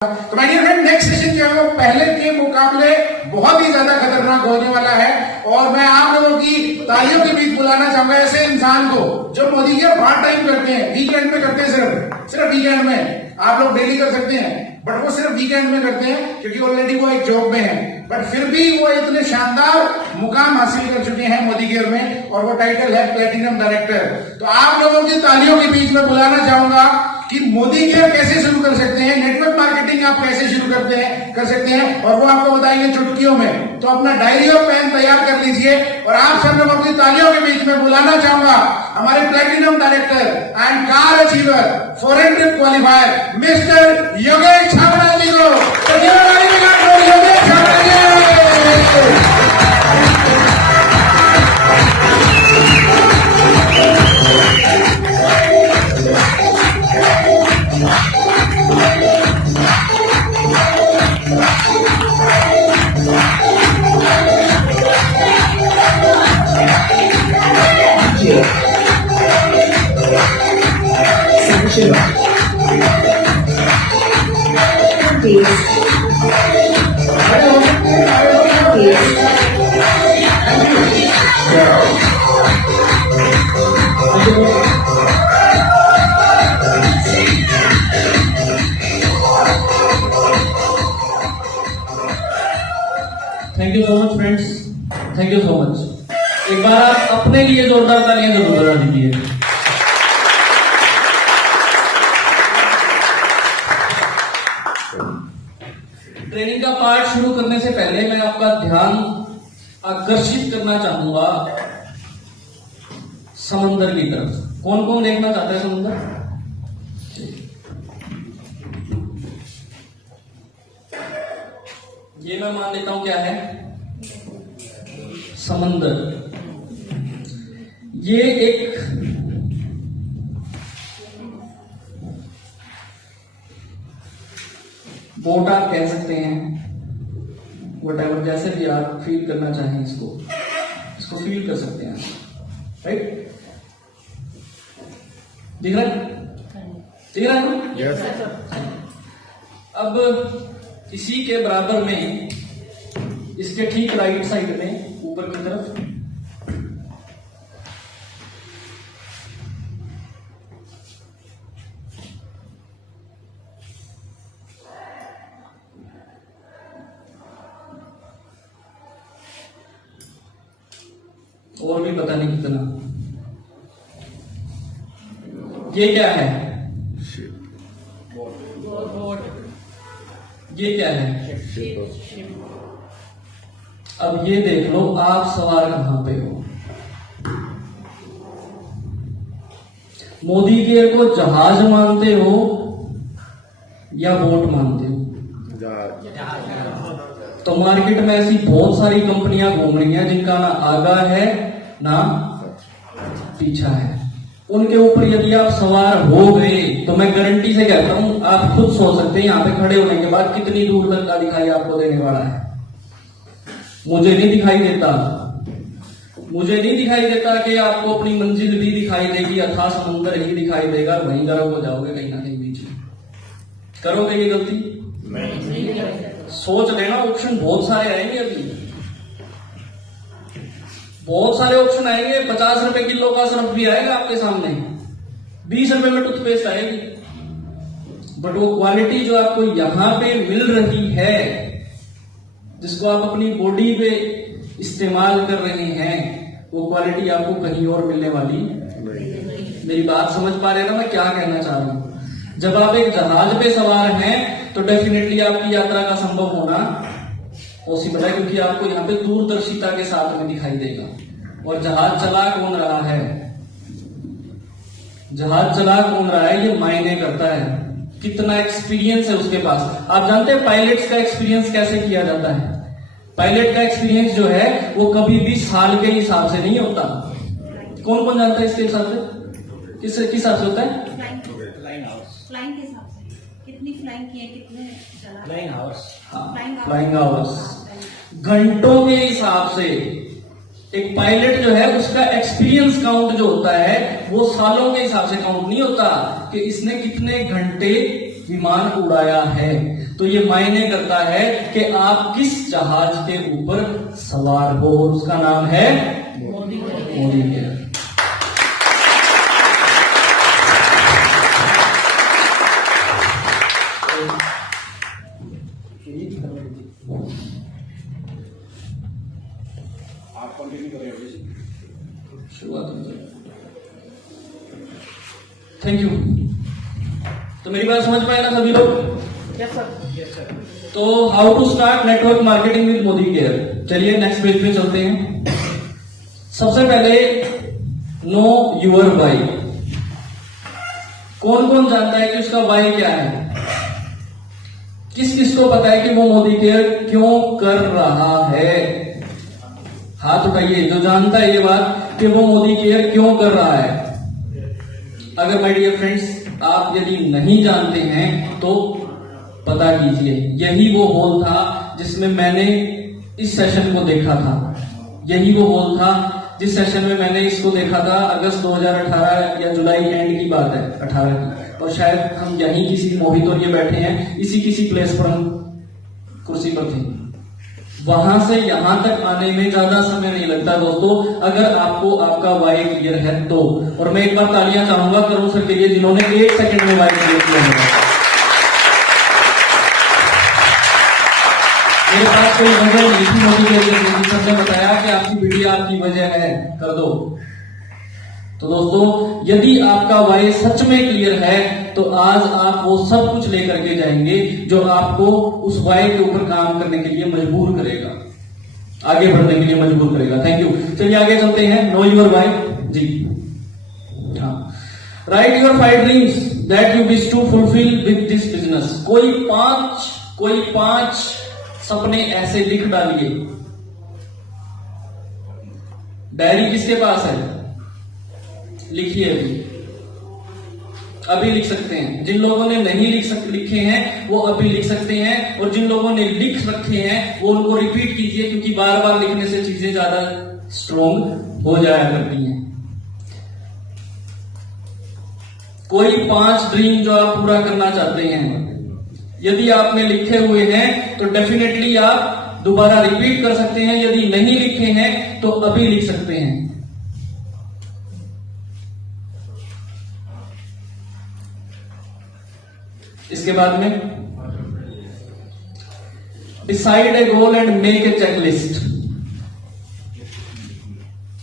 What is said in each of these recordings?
तो my dear friend, next session जो है वो पहले के मुकाबले बहुत ही ज्यादा खतरनाक होने वाला है और मैं आप लोगों की तालियों के बीच बुलाना चाहूंगा ऐसे इंसान को जो मोदी के पार्ट टाइम करते हैं, वीकेंड में करते हैं, सिर्फ वीकेंड में। आप लोग डेली कर सकते हैं बट वो सिर्फ वीकेंड में करते हैं क्योंकि ऑलरेडी वो एक जॉब में है, बट फिर भी वो इतने शानदार मुकाम हासिल कर चुके हैं मोदी केयर में और वो टाइटल है प्लेटिनम डायरेक्टर। तो आप लोगों की तालियों के बीच में बुलाना चाहूंगा कि मोदी केयर कैसे शुरू कर सकते हैं, नेटवर्क मार्केटिंग आप कैसे शुरू कर सकते हैं और वो आपको बताएंगे चुटकियों में। तो अपना डायरी और पेन तैयार कर लीजिए और आप सब लोगों की तालियों के बीच में बुलाना चाहूंगा हमारे platinum director and car achiever, foreign trip qualifier mister Yogesh Chhabra ji को। Yogesh Chhabra ji. Thank you so much friends, thank you so much. एक बार आप अपने लिए जोरदार तालियां जरूर बजा दीजिए। ट्रेनिंग का पार्ट शुरू करने से पहले मैं आपका ध्यान आकर्षित करना चाहूंगा समंदर की तरफ। कौन कौन देखना चाहता है समंदर? ये मैं मान लेता हूं क्या है, समंदर। ये एक बोट आप कह सकते हैं, वटएवर, जैसे भी आप फील करना चाहें इसको फील कर सकते हैं, राइट? दिख रहा है? यस। अब इसी के बराबर में इसके ठीक राइट साइड में ऊपर की तरफ और भी पता नहीं कितना, ये क्या है? ये क्या है? अब ये देख लो आप सवार कहां पे हो। मोदी केयर को जहाज मानते हो या बोट मानते हो? तो मार्केट में ऐसी बहुत सारी कंपनियां घूम रही हैं जिनका ना आगा है ना पीछा है। उनके ऊपर यदि आप सवार हो गए तो मैं गारंटी से कहता हूं, आप खुद सोच सकते हैं यहां पे खड़े होने के बाद कितनी दूर तक का दिखाई आपको देने वाला है। मुझे नहीं दिखाई देता, मुझे नहीं दिखाई देता कि आपको अपनी मंजिल भी दिखाई देगी, अथाह समुंदर ही दिखाई देगा, वहीं गर्म हो जाओगे कहीं ना कहीं बीच में। करोगे ये गलती? सोच लेना, ऑप्शन बहुत सारे आएंगे, अभी बहुत सारे ऑप्शन आएंगे। 50 रुपए किलो का सर्फ भी आएगा आपके सामने, 20 रुपए में टूथपेस्ट आएगी, बट वो क्वालिटी जो आपको यहां पे मिल रही है, जिसको आप अपनी बॉडी पे इस्तेमाल कर रहे हैं, वो क्वालिटी आपको कहीं और मिलने वाली नहीं। मेरी बात समझ पा रहे हैं ना मैं क्या कहना चाह रहा हूं? जब आप एक जहाज पे सवार हैं तो डेफिनेटली आपकी यात्रा का संभव होना पॉसिबल है, क्योंकि आपको यहाँ पे दूरदर्शिता के साथ में दिखाई देगा। और जहाज चला कौन रहा है, जहाज चला कौन रहा है, ये मायने करता है। कितना एक्सपीरियंस है उसके पास। आप जानते हैं पायलट्स का एक्सपीरियंस कैसे किया जाता है? पायलट का एक्सपीरियंस जो है वो कभी भी साल के हिसाब से नहीं होता। कौन कौन जानता है इसके हिसाब से? किस हिसाब से होता है? फ्लाइंग के हिसाब से कितनी फ्लाइंग की है, कितने फ्लाइंग आवर्स। हाँ, फ्लाइंग आवर्स घंटों के हिसाब से एक पायलट जो है उसका एक्सपीरियंस काउंट जो होता है वो सालों के हिसाब से काउंट नहीं होता कि इसने कितने घंटे विमान उड़ाया है। तो ये मायने करता है कि आप किस जहाज के ऊपर सवार हो। उसका नाम है मोदी केयर। आप कंटिन्यू करें अभी। Thank you. तो मेरी बात समझ पाए ना सभी लोग? Yes sir. तो how to start network marketing with Modicare. चलिए नेक्स्ट पेज पे चलते हैं। सबसे पहले नो यूर वाई। कौन कौन जानता है कि उसका वाई क्या है? किस किस को पता है कि वो मोदी केयर क्यों कर रहा है? हाथ उठाइए जो जानता है ये बात कि वो मोदी केयर क्यों कर रहा है। अगर माय डियर फ्रेंड्स आप यदि नहीं जानते हैं तो पता कीजिए। यही वो हॉल था जिसमें मैंने इस सेशन को देखा था। यही वो हॉल था जिस सेशन में मैंने इसको देखा था। अगस्त 2018 या जुलाई एंड की बात है 18 की। और शायद हम यहीं किसी मोहित और ये बैठे हैं इसी किसी प्लेस पर हम कुर्सी पर थे। वहां से यहां तक आने में ज्यादा समय नहीं लगता दोस्तों, अगर आपको आपका वाई क्लियर है तो। और मैं एक बार तालियां चाहूंगा करुण सर के लिए जिन्होंने 1 सेकंड में वाई क्लियर किया है। मेरे पास कोई वजह नहीं थी मोदी केयर सर ने बताया कि आपकी बिटिया आपकी वजह है, कर दो। तो दोस्तों यदि आपका वाई सच में क्लियर है तो आज आप वो सब कुछ लेकर के जाएंगे जो आपको उस वाई के ऊपर काम करने के लिए मजबूर करेगा, आगे बढ़ने के लिए मजबूर करेगा। Thank you. चलिए आगे चलते हैं। नो योर वाई जी। हाँ, write your 5 dreams that you wish to fulfil with this business. कोई पांच सपने ऐसे लिख डालिए। डायरी किसके पास है? लिखिए अभी लिख सकते हैं। जिन लोगों ने नहीं लिखे हैं वो अभी लिख सकते हैं, और जिन लोगों ने लिख रखे हैं वो उनको रिपीट कीजिए, क्योंकि बार बार लिखने से चीजें ज्यादा स्ट्रॉन्ग हो जाया करती हैं। कोई 5 ड्रीम जो आप पूरा करना चाहते हैं, यदि आपने लिखे हुए हैं तो डेफिनेटली आप दोबारा रिपीट कर सकते हैं। यदि नहीं लिखे हैं तो अभी लिख सकते हैं। इसके बाद में decide A goal and make a checklist.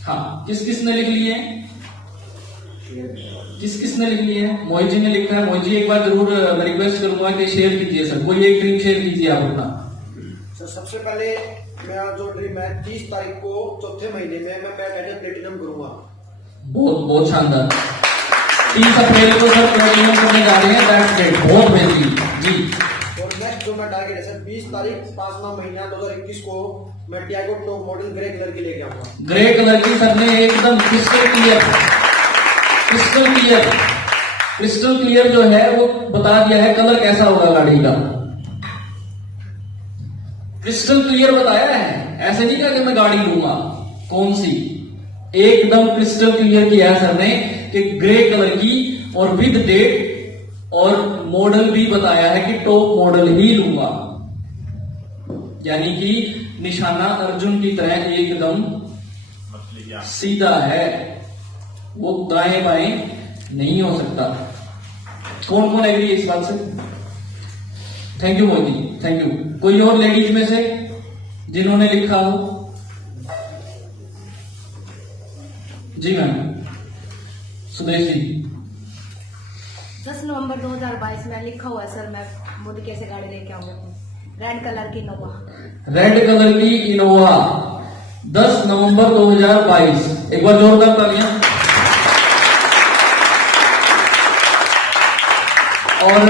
हाँ, किस किस ने लिख लिए हैं? किस किस ने लिख लिए हैं? मोहित जी ने लिखा है। मोहित जी एक बार जरूर मैं रिक्वेस्ट करूंगा कि शेयर कीजिए सर। कोई एक ड्रीम शेयर कीजिए आप अपना। सर सबसे पहले मेरा जो ड्रीम है 30 तारीख को चौथे महीने में मैं पैकेट प्लेटिनम करूंगा। बहुत शानदार। 30 अप्रैल को सर प्लेटिनम करने जा रहे हैं। दैट्स ग्रेट, बहुत बेहतरीन जी। और नेक्स्ट जो मैं टारगेट है सर 20 तारीख 5 महीना 2021 को मैं Tiago top model grey colour की लेके आऊंगा। ग्रे कलर की सर ने एकदम क्रिस्टल क्लियर जो है वो बता दिया है कलर कैसा होगा गाड़ी का। क्रिस्टल क्लियर बताया है, ऐसे नहीं कहा कि मैं गाड़ी लूंगा कौन सी। एकदम क्रिस्टल क्लियर किया है सर ने कि ग्रे कलर की, और विद डेट और मॉडल भी बताया है कि टॉप मॉडल ही लूंगा। यानी कि निशाना अर्जुन की तरह एकदम सीधा है, वो दाएं बाएं नहीं हो सकता। कौन कौन एग्री इस बात से? Thank you Modi, thank you. कोई और लेडीज में से जिन्होंने लिखा हो? जी मैम, सुदेश जी। 10 नवंबर 2022 में लिखा हुआ है सर, मैं मोदी कैसे गाड़ी लेके आऊंगा। रेड कलर की इनोवा। रेड कलर की इनोवा 10 नवंबर 2022। एक बार जोरदार तालियां। और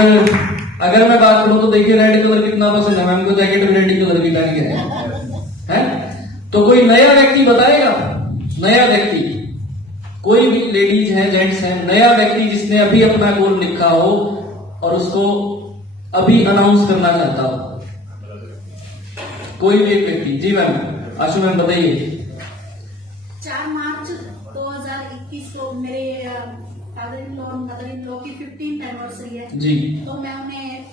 अगर मैं बात करूं तो देखिए रेड कलर कितना पसंद है मैम को। जैकेट भी रेड कलर की पहन के है। तो कोई नया व्यक्ति बताएगा? नया व्यक्ति, कोई भी लेडीज है जेंट्स है, नया व्यक्ति जिसने अभी अपना गोल लिखा हो और उसको अभी अनाउंस करना चाहता हो, कोई भी एक व्यक्ति। जी मैम, आशु मैम बताइए। 4 मार्च 2021 को मेरे father in law mother in law की 15th एनिवर्सरी है जी। तो मैं उन्हें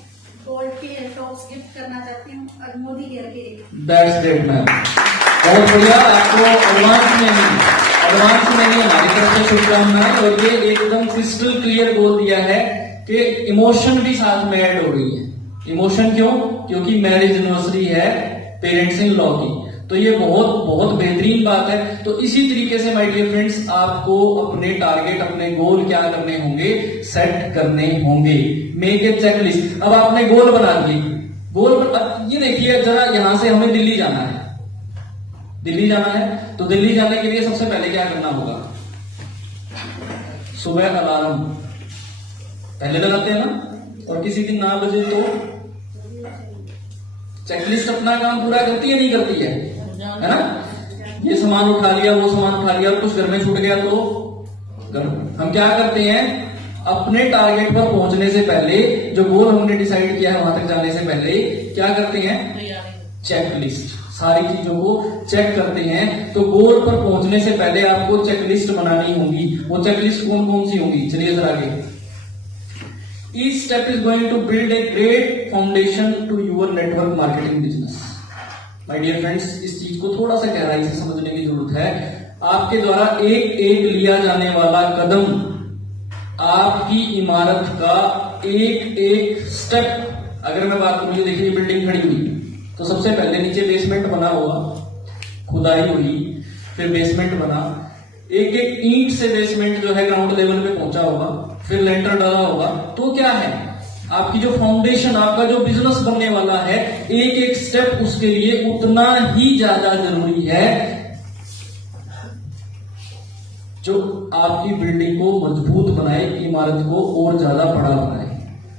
गोल्ड के टॉप्स गिफ्ट करना चाहती हूँ और मोदी केयर के एक दैट्स ग्रेट मैम, बहुत बढ़िया। आपको एडवांस में नहीं हमारी तरफ से शुभकामनाएं। और ये एकदम क्रिस्टल क्लियर बोल दिया है कि इमोशन भी साथ में ऐड हो रही है। इमोशन क्यों? क्योंकि मैरिज एनिवर्सरी है पेरेंट्स इन लॉ की, तो ये बहुत बहुत बेहतरीन बात है। तो इसी तरीके से माय डियर फ्रेंड्स, आपको अपने टारगेट, अपने गोल क्या करने होंगे, सेट करने होंगे। Make a checklist. अब आपने गोल बना दिए, अब ये देखिए जरा, यहां से हमें दिल्ली जाना है, तो दिल्ली जाने के लिए सबसे पहले क्या करना होगा? सुबह अलार्म पहले लगाते हैं ना, और किसी दिन ना बजे तो चेकलिस्ट अपना काम पूरा करती है नहीं करती है ना? ये सामान उठा लिया, वो सामान उठा लिया, और कुछ घर में छूट गया तो हम क्या करते हैं? अपने टारगेट पर पहुंचने से पहले, जो गोल हमने डिसाइड किया है वहां तक जाने से पहले क्या करते हैं? चेकलिस्ट, सारी चीजों को चेक करते हैं। तो गोल पर पहुंचने से पहले आपको चेकलिस्ट बनानी होगी। वो चेकलिस्ट कौन कौन सी होंगी? चलिए जरा आगे। Each step is going to build a great foundation to your network marketing business. My dear friends, इस चीज को थोड़ा सा गहराई से समझने की जरूरत है। आपके द्वारा एक एक लिया जाने वाला कदम आपकी इमारत का एक एक स्टेप। अगर मैं बात करूं, देखिए बिल्डिंग खड़ी हुई, तो सबसे पहले नीचे बेसमेंट बना होगा, खुदाई हुई, फिर बेसमेंट बना, एक एक ईंट से बेसमेंट जो है ग्राउंड लेवल पे पहुंचा होगा, फिर लेंटर डाला होगा। तो क्या है, आपकी जो फाउंडेशन, आपका जो बिजनेस बनने वाला है, एक एक स्टेप उसके लिए उतना ही ज्यादा जरूरी है जो आपकी बिल्डिंग को मजबूत बनाए, इमारत को और ज्यादा बड़ा बनाए।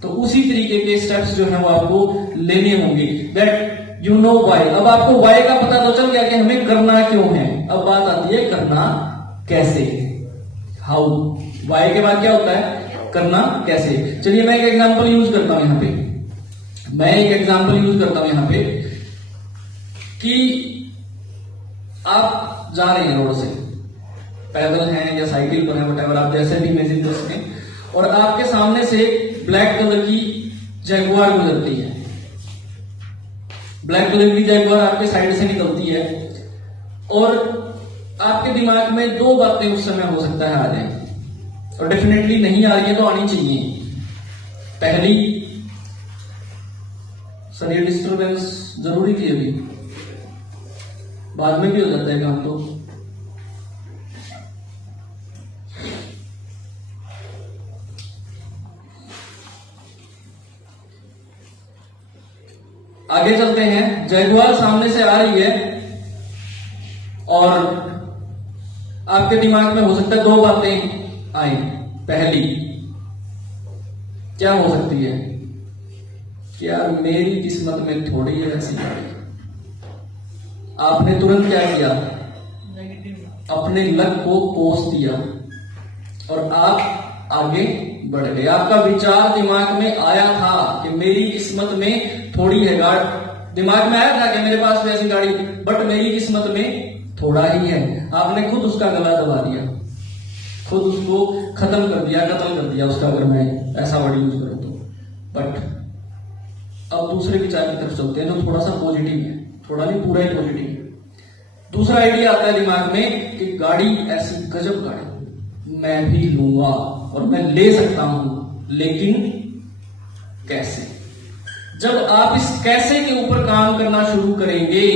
तो उसी तरीके के स्टेप्स जो है वो आपको लेने होंगे। That you know why. अब आपको वाई का पता तो चल गया कि हमें करना क्यों है। अब बात आती है करना कैसे, हाउ। वाई के बाद क्या होता है? करना कैसे। चलिए मैं एक एग्जांपल यूज करता हूं यहां पे, कि आप जा रहे हैं रोड से, पैदल हैं या साइकिल पर हैं, वटेवर आप जैसे भी इमेजिन कर सकें, और आपके सामने से ब्लैक कलर की जैगुआर गुजरती है। ब्लैक कलर की जैगुआर आपके साइड से निकलती है, और आपके दिमाग में दो बातें उस समय हो सकता है आ जाए, और डेफिनेटली नहीं आ रही है तो आनी चाहिए। पहली, सर ये डिस्टर्बेंस जरूरी थी, अभी बाद में भी हो जाता है काम। तो आगे चलते हैं। जैगुआर सामने से आ रही है और आपके दिमाग में हो सकता है दो बातें आई। पहली क्या हो सकती है कि यार मेरी किस्मत में थोड़ी है ऐसी गाड़ी। आपने तुरंत क्या किया? अपने लक को कोस दिया और आप आगे बढ़ गए। आपका विचार दिमाग में आया था कि मेरी किस्मत में थोड़ी है गाड़ी। दिमाग में आया था कि मेरे पास वैसी गाड़ी, बट मेरी किस्मत में थोड़ा ही है। आपने खुद उसका गला दबा दिया, खुद उसको खत्म कर दिया, कत्ल कर दिया उसका, अगर मैं ऐसा वर्ड यूज करूं तो। बट अब दूसरे विचार की तरफ चलते हैं जो थोड़ा सा पॉजिटिव है, थोड़ा नहीं पूरा ही पॉजिटिव है। दूसरा आइडिया आता है दिमाग में कि गाड़ी ऐसी गजब गाड़ी मैं भी लूंगा और मैं ले सकता हूं, लेकिन कैसे? जब आप इस कैसे के ऊपर काम करना शुरू करेंगे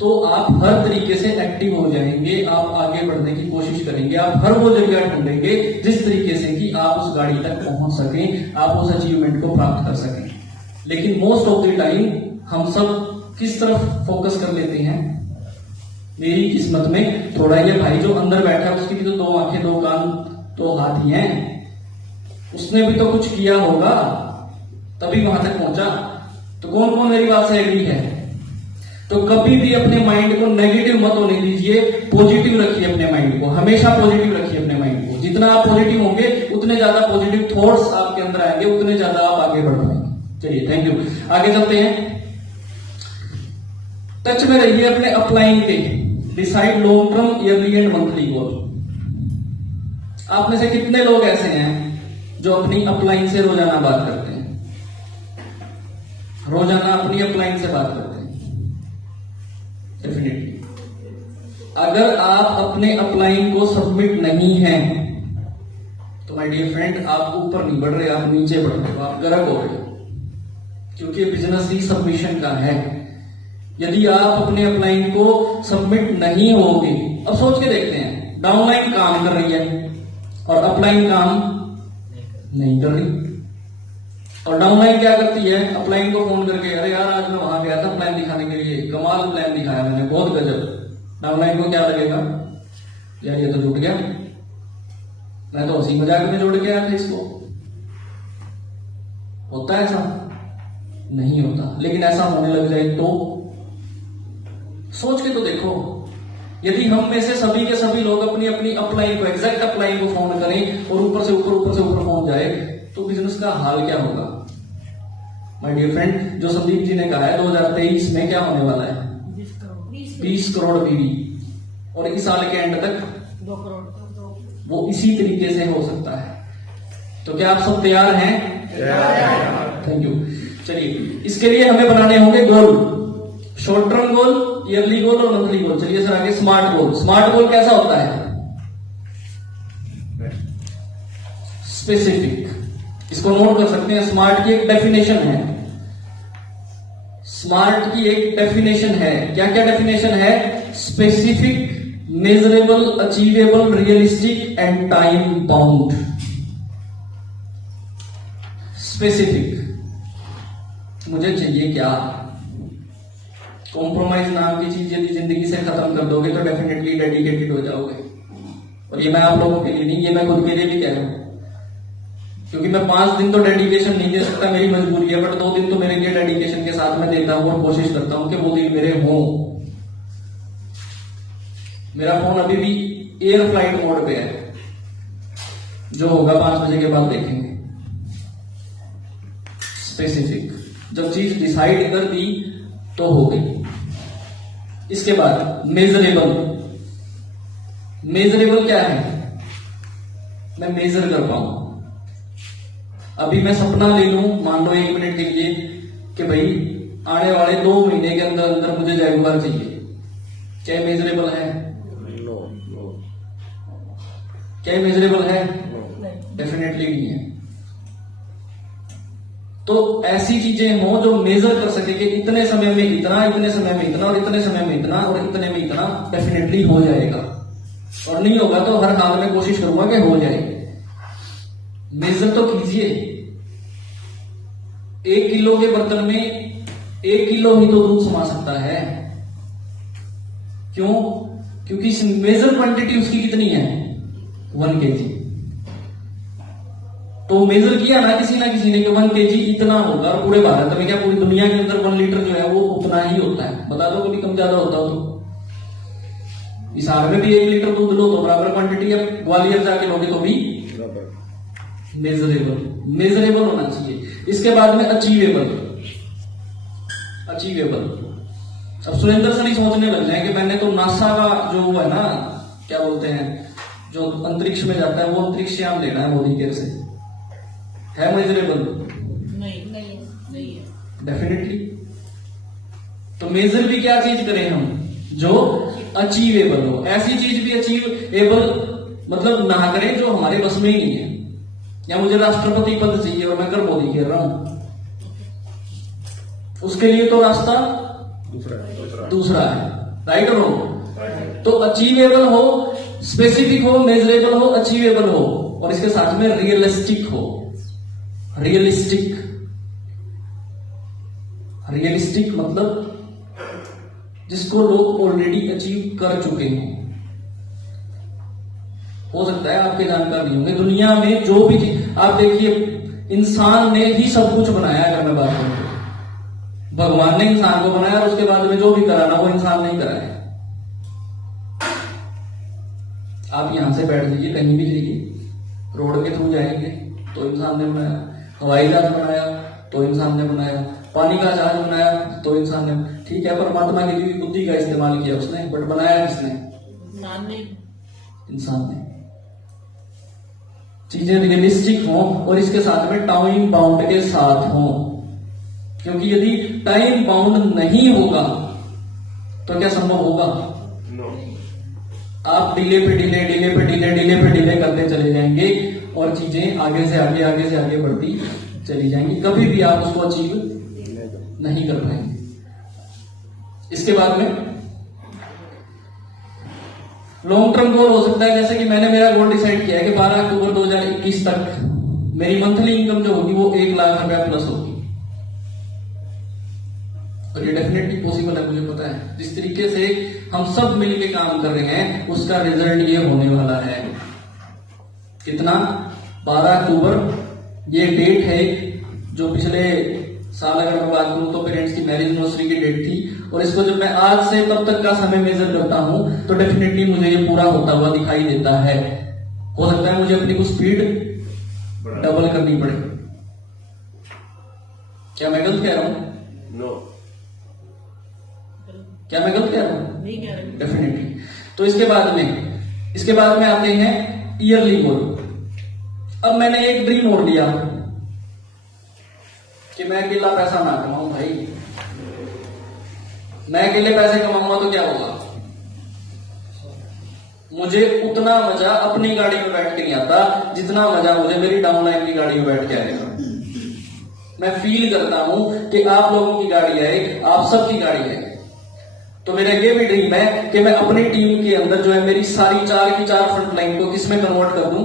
तो आप हर तरीके से एक्टिव हो जाएंगे, आप आगे बढ़ने की कोशिश करेंगे, आप हर वो जगह ढूंढेंगे जिस तरीके से कि आप उस गाड़ी तक पहुंच सकें, आप उस अचीवमेंट को प्राप्त कर सकें। लेकिन मोस्ट ऑफ द टाइम हम सब किस तरफ फोकस कर लेते हैं? मेरी किस्मत में थोड़ा ही है। भाई जो अंदर बैठा है उसकी भी तो दो आंखें, दो कान, दो हाथ ही हैं, उसने भी तो कुछ किया होगा तभी वहां तक पहुंचा। तो कौन कौन मेरी बात से एग्री है? तो कभी भी अपने माइंड को नेगेटिव मत होने दीजिए, पॉजिटिव रखिए अपने माइंड को, हमेशा पॉजिटिव रखिए अपने माइंड को। जितना आप पॉजिटिव होंगे उतने ज्यादा पॉजिटिव थॉट्स आपके अंदर आएंगे, उतने ज्यादा आप आगे बढ़ पाएंगे। चलिए थैंक यू, आगे चलते हैं। टच में रहिए अपने अपलाइन पे। Decide long term, yearly and monthly goal. आप में से कितने लोग ऐसे हैं जो अपनी अपलाइन से रोजाना बात करते हैं, रोजाना अपनी अपलाइन से बात करते हैं। डेफिनेटली अगर आप अपने अपलाइन को सबमिट नहीं हैं तो माय डियर फ्रेंड, आप ऊपर नहीं बढ़ रहे, आप नीचे बढ़ रहे हो, आप गर्क हो रहे हो, क्योंकि बिजनेस ही सबमिशन का है। यदि आप अपने अपलाइन को सबमिट नहीं होगे, अब सोच के देखते हैं, डाउनलाइन काम कर रही है और अपलाइन काम नहीं कर रही, और डाउनलाइन क्या करती है, अपलाइन को फोन करके, अरे यार आज मैं वहां गया था प्लान दिखाने के लिए, कमाल प्लान दिखाया मैंने, बहुत गजब। डाउनलाइन को क्या लगेगा, यार ये तो जुट गया, मैं तो हंसी मजाक में जोड़ के आया था इसको। होता है ऐसा? नहीं होता। लेकिन ऐसा होने लग जाए तो सोच के तो देखो, यदि हम में से सभी के सभी लोग अपनी अपनी अपलाइन को, एग्जैक्ट अपलाइन को फोन करें और ऊपर से ऊपर फोन जाए, तो बिजनेस का हाल क्या होगा? माय डियर फ्रेंड, जो संदीप जी ने कहा है 2023 में क्या होने वाला है, 20 करोड़ बीवी, और इस साल के एंड तक 2 करोड़। वो इसी तरीके से हो सकता है। तो क्या आप सब तैयार हैं? Thank you. चलिए, इसके लिए हमें बनाने होंगे गोल, शॉर्ट टर्म गोल, ईयरली गोल और मंथली गोल। चलिए सर आगे, स्मार्ट गोल। स्मार्ट गोल कैसा होता है? स्पेसिफिक। इसको नोट कर सकते हैं, स्मार्ट की एक डेफिनेशन है। स्मार्ट की एक डेफिनेशन है, क्या क्या डेफिनेशन है? Specific, measurable, achievable, realistic and time bound. Specific, मुझे चाहिए क्या? कॉम्प्रोमाइज नाम की चीज यदि जिंदगी से खत्म कर दोगे तो डेफिनेटली डेडिकेटेड हो जाओगे। और ये मैं आप लोगों के लिए नहीं, ये मैं खुद के लिए भी कह रहा हूं, क्योंकि मैं 5 दिन तो डेडिकेशन नहीं दे सकता, मेरी मजबूरी है, बट 2 दिन तो मेरे लिए डेडिकेशन के साथ मैं देता हूं और कोशिश करता हूं कि वो दिन मेरे हों। मेरा फोन अभी भी एयर फ्लाइट मोड पे है, जो होगा 5 बजे के बाद देखेंगे। स्पेसिफिक, जब चीज डिसाइड कर दी तो हो गई। इसके बाद मेजरेबल। मेजरेबल क्या है? मैं मेजर कर पाऊं। अभी मैं सपना ले लूं, मान लो 1 मिनट के लिए, कि भाई आने वाले 2 महीने के अंदर अंदर मुझे जैगुआर चाहिए, क्या मेजरेबल है? क्या मेजरेबल है? डेफिनेटली नहीं है। तो ऐसी चीजें हो जो मेजर कर सके कि इतने समय में इतना, इतने समय में इतना, और इतने समय में इतना, और इतने में इतना, डेफिनेटली हो जाएगा। और नहीं होगा तो हर हाल में कोशिश करूंगा कि हो जाए। मेजर तो कीजिए। 1 किलो के बर्तन में 1 किलो ही तो दूध समा सकता है। क्यों? क्योंकि मेजर क्वांटिटी उसकी कितनी है? 1 kg। तो मेजर किया ना किसी ने कि 1 kg इतना होगा, और पूरे भारत में क्या पूरी दुनिया के अंदर 1 लीटर जो है वो उतना ही होता है। बता दो कभी कम ज्यादा होता हो तो। इस हाल में भी 1 लीटर दूध लो तो बराबर क्वांटिटी है, ग्वालियर जाके लोगे तो भी मेजरेबल होना चाहिए। इसके बाद में अचीवेबल। अब सुरेंद्र सर ही सोचने लग जाए कि मैंने तो नासा का जो है ना, क्या बोलते हैं, जो अंतरिक्ष में जाता है, वो अंतरिक्ष यान लेना है मोदी केयर से। है मेजरेबल? नहीं है। डेफिनेटली। तो मेजर भी क्या चीज करें हम, जो अचीवेबल हो। ऐसी चीज भी अचीवेबल मतलब ना करें जो हमारे बस में ही नहीं है। या मुझे राष्ट्रपति पद चाहिए और मैं कर मोदी खेल रहा हूं, उसके लिए तो रास्ता दूसरा है। राइट और रॉन्ग? तो अचीवेबल हो, स्पेसिफिक हो, मेजरेबल हो, अचीवेबल हो, और इसके साथ में रियलिस्टिक हो। रियलिस्टिक मतलब जिसको लोग ऑलरेडी अचीव कर चुके हैं। हो सकता है आपके जानकार नहीं होंगे, दुनिया में जो भी चीज आप देखिए, इंसान ने ही सब कुछ बनाया। अगर मैं बात करूं तो भगवान ने इंसान को बनाया, और उसके बाद में जो भी कराना वो इंसान नहीं कराया। आप यहां से बैठ जाइए, कहीं भी जाइए, रोड के थ्रू जाएंगे तो इंसान ने बनाया, हवाई जहाज बनाया तो इंसान ने बनाया, पानी का जहाज बनाया तो इंसान ने। ठीक है, परमात्मा की भी बुद्धि का इस्तेमाल किया उसने, बट बनाया किसने? इंसान ने। चीजें रियलिस्टिक हों और इसके साथ में टाइम बाउंड के साथ हों, क्योंकि यदि टाइम बाउंड नहीं होगा तो क्या संभव होगा? आप डिले पे डिले करते चले जाएंगे और चीजें आगे से आगे बढ़ती चली जाएंगी, कभी भी आप उसको अचीव नहीं कर पाएंगे। इसके बाद में लॉन्ग टर्म गोल हो सकता है, जैसे कि मैंने मेरा गोल डिसाइड किया है कि 12 अक्टूबर 2021 तक मेरी मंथली इनकम जो होगी वो 1 लाख रुपया प्लस होगी, और ये डेफिनेटली पॉसिबल है, मुझे पता है। जिस तरीके से हम सब मिलके काम कर रहे हैं उसका रिजल्ट ये होने वाला है। कितना? 12 अक्टूबर ये डेट है जो पिछले साल अगर मैं बात करूं तो पेरेंट्स की मैरिज एनिवर्सरी की डेट थी, और इसको जब मैं आज से तब तक का समय मेजर करता हूं तो डेफिनेटली मुझे ये पूरा होता हुआ दिखाई देता है। हो सकता है मुझे अपनी कुछ स्पीड डबल करनी पड़े। क्या मैं गलत कह रहा हूं? क्या मैं गलत कह रहा हूं? नहीं कह रहे। डेफिनेटली। तो इसके बाद में आते हैं ईयरली गोल। अब मैंने एक ड्रीम और लिया कि मैं अकेला पैसा ना कमाऊं भाई, मैं अकेले पैसे कमाऊंगा तो क्या होगा? मुझे उतना मजा अपनी गाड़ी में बैठ के नहीं आता जितना मजा मुझे मेरी डाउनलाइन की गाड़ी में बैठ के आएगा। मैं फील करता हूं कि आप लोगों की गाड़ी है, आप सबकी गाड़ी है। तो मेरा ये भी ड्रीम है कि मैं अपनी टीम के अंदर जो है मेरी सारी 4 की 4 फ्रंट लाइन को किसमें कन्वर्ट कर दूं?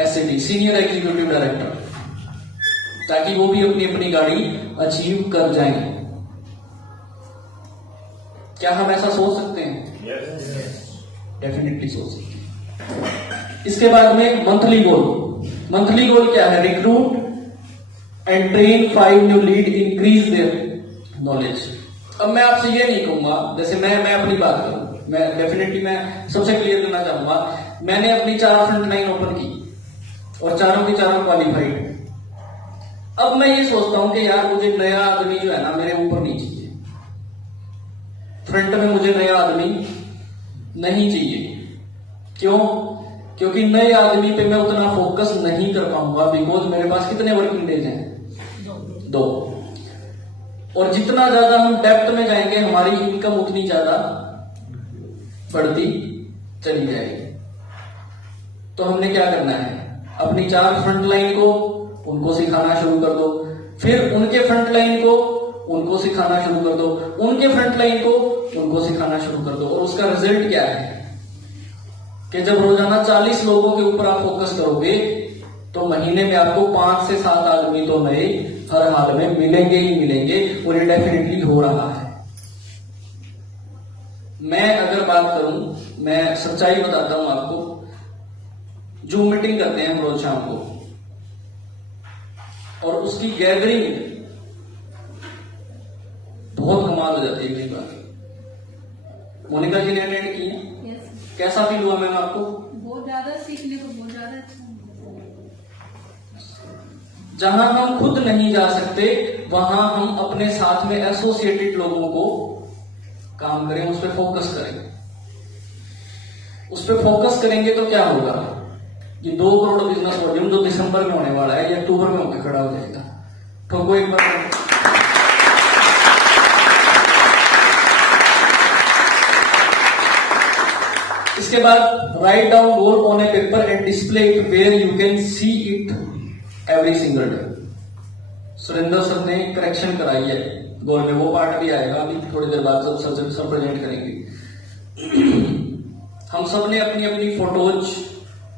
एसएडी, सीनियर एग्जीक्यूटिव डायरेक्टर, ताकि वो भी अपनी अपनी गाड़ी अचीव कर जाएं। क्या हम ऐसा सोच सकते हैं? डेफिनेटली सोच सकते हैं। इसके बाद में मंथली गोल क्या है? Recruit and train 5 new lead, increase their knowledge. अब मैं आपसे ये नहीं कहूंगा, जैसे मैं अपनी बात करूं, मैं डेफिनेटली मैं सबसे क्लियर करना चाहूंगा, मैंने अपनी 4 फ्रंट लाइन ओपन की और चारों की चारों क्वालिफाइड। अब मैं ये सोचता हूं कि यार मुझे नया आदमी जो है ना मेरे ऊपर नहीं चाहिए, फ्रंट में मुझे नया आदमी नहीं चाहिए। क्यों? क्योंकि नए आदमी पे मैं उतना फोकस नहीं कर पाऊंगा, बिकॉज मेरे पास कितने वर्किंग डेज हैं? 2। और जितना ज्यादा हम डेप्थ में जाएंगे हमारी इनकम उतनी ज्यादा बढ़ती चली जाएगी। तो हमने क्या करना है? अपनी 4 फ्रंट लाइन को उनको सिखाना शुरू कर दो, फिर उनके फ्रंट लाइन को उनको सिखाना शुरू कर दो, उनके फ्रंट लाइन को उनको सिखाना शुरू कर दो। और उसका रिजल्ट क्या है कि जब रोजाना 40 लोगों के ऊपर आप फोकस करोगे तो महीने में आपको 5 से 7 आदमी तो नए हर हाल में मिलेंगे ही मिलेंगे, और ये डेफिनेटली हो रहा है। मैं अगर बात करूं, मैं सच्चाई बताता हूं आपको, जूम मीटिंग करते हैं हम रोज शाम को, और उसकी गैदरिंग बहुत कमाल हो जाती है कई बार। मोनिका जी ने अटेंड की है, यस, कैसा फील हुआ मैम आपको? बहुत ज्यादा सीखने को बहुत ज्यादा अच्छा। जहां हम खुद नहीं जा सकते वहां हम अपने साथ में एसोसिएटेड लोगों को काम करें, उस पर फोकस करें। उस पर फोकस करेंगे तो क्या होगा? ये 2 करोड़ बिजनेस वॉल्यूम जो दिसंबर में होने वाला है, ये अक्टूबर में होकर खड़ा हो जाएगा। ठोको एक बार। इसके बाद write down goal on a paper and display it where you can see it every single day. Surendra sir ने करेक्शन कराई है गोल में, वो पार्ट भी आएगा अभी थोड़ी देर बाद, जब सब प्रेजेंट करेंगे। हम सब ने अपनी अपनी फोटोज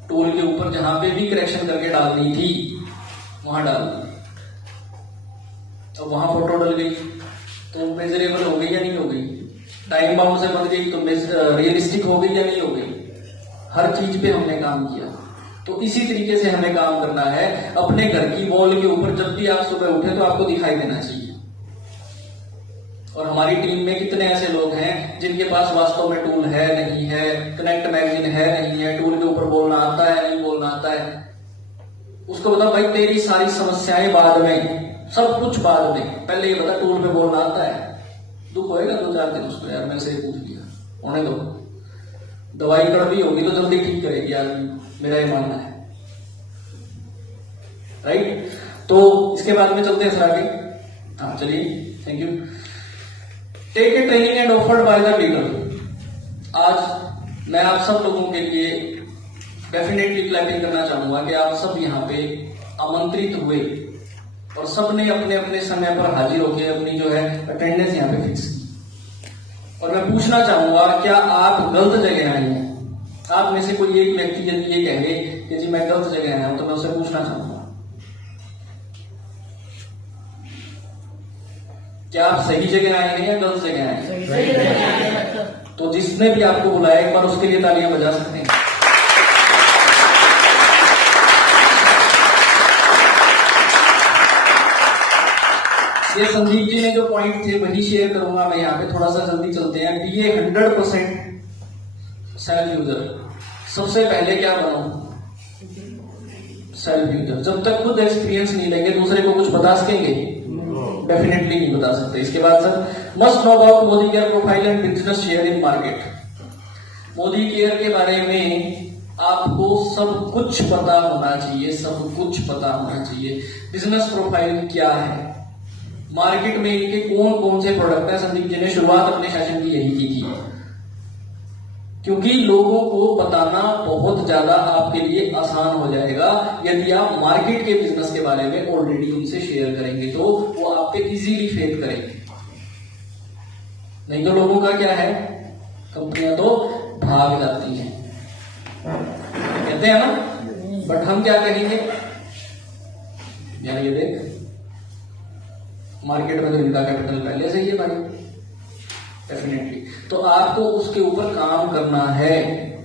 टूल के ऊपर जहां पे भी करेक्शन करके डालनी थी वहां डाल दी, तो वहां फोटो डल गई तो मेजरेबल हो गई या नहीं हो गई? टाइम बाउंड से बन गई तो रियलिस्टिक हो गई या नहीं हो गई? हर चीज पे हमने काम किया। तो इसी तरीके से हमें काम करना है। अपने घर की वॉल के ऊपर जब भी आप सुबह उठे तो आपको दिखाई देना चाहिए। और हमारी टीम में कितने ऐसे लोग हैं जिनके पास वास्तव में टूल है, नहीं है, कनेक्ट मैगजीन है, नहीं है, टूल के ऊपर बोलना आता है, नहीं बोलना आता है, उसको बता भाई तेरी सारी समस्याएं बाद में, सब कुछ बाद में, पहले ये बता टूल पे बोलना आता है। दुख होएगा 2-4 दिन उसको, यार मैं से पूछ लिया, होने दो, दवाई कड़वी होगी तो जल्दी ठीक करेगी आदमी, मेरा ये मानना है। राइट। तो इसके बाद में चलते हैं सर आगे। हाँ चलिए, thank you. Take a training and offered by the leader. आज मैं आप सब लोगों के लिए डेफिनेटली क्लैपिंग करना चाहूंगा कि आप सब यहाँ पे आमंत्रित हुए और सबने अपने अपने समय पर हाजिर होकर अपनी जो है अटेंडेंस यहाँ पे फिक्स की। और मैं पूछना चाहूंगा, क्या आप गलत जगह आए हैं? आप में से कोई एक व्यक्ति यदि ये कहे कि जी मैं गलत जगह आया हूं, तो मैं उससे पूछना चाहूंगा, क्या आप सही जगह आए हैं या गलत जगह आए हैं? तो जिसने भी आपको बुलाया एक बार उसके लिए तालियां बजा सकते हैं। ये संदीप जी ने जो पॉइंट थे वही शेयर करूंगा मैं यहाँ पे, थोड़ा सा जल्दी चलते हैं। बी ए 100% सेल्फ यूजर। सबसे पहले क्या बनो? Self user. जब तक खुद एक्सपीरियंस नहीं लेंगे दूसरे को कुछ बता सकेंगे? डेफिनेटली नहीं बता सकते। इसके बाद sir, must know about Modi care profile and business share in market. Modi care के बारे में आपको सब कुछ पता होना चाहिए, सब कुछ पता होना चाहिए। बिजनेस प्रोफाइल क्या है, मार्केट में इनके कौन कौन से प्रोडक्ट है। संदीप जी ने शुरुआत अपने सेशन की यही की थी, क्योंकि लोगों को बताना बहुत ज्यादा आपके लिए आसान हो जाएगा यदि आप मार्केट के बिजनेस के बारे में ऑलरेडी उनसे शेयर करेंगे, तो वो आप पे इजीली फेथ करेंगे। नहीं तो लोगों का क्या है, कंपनियां तो भाग जाती हैं, कहते हैं ना। बट हम क्या कहेंगे, यार ये देख मार्केट में तो इनका कैपिटल पहले से ही है भाई, डेफिनेटली। तो आपको उसके ऊपर काम करना है,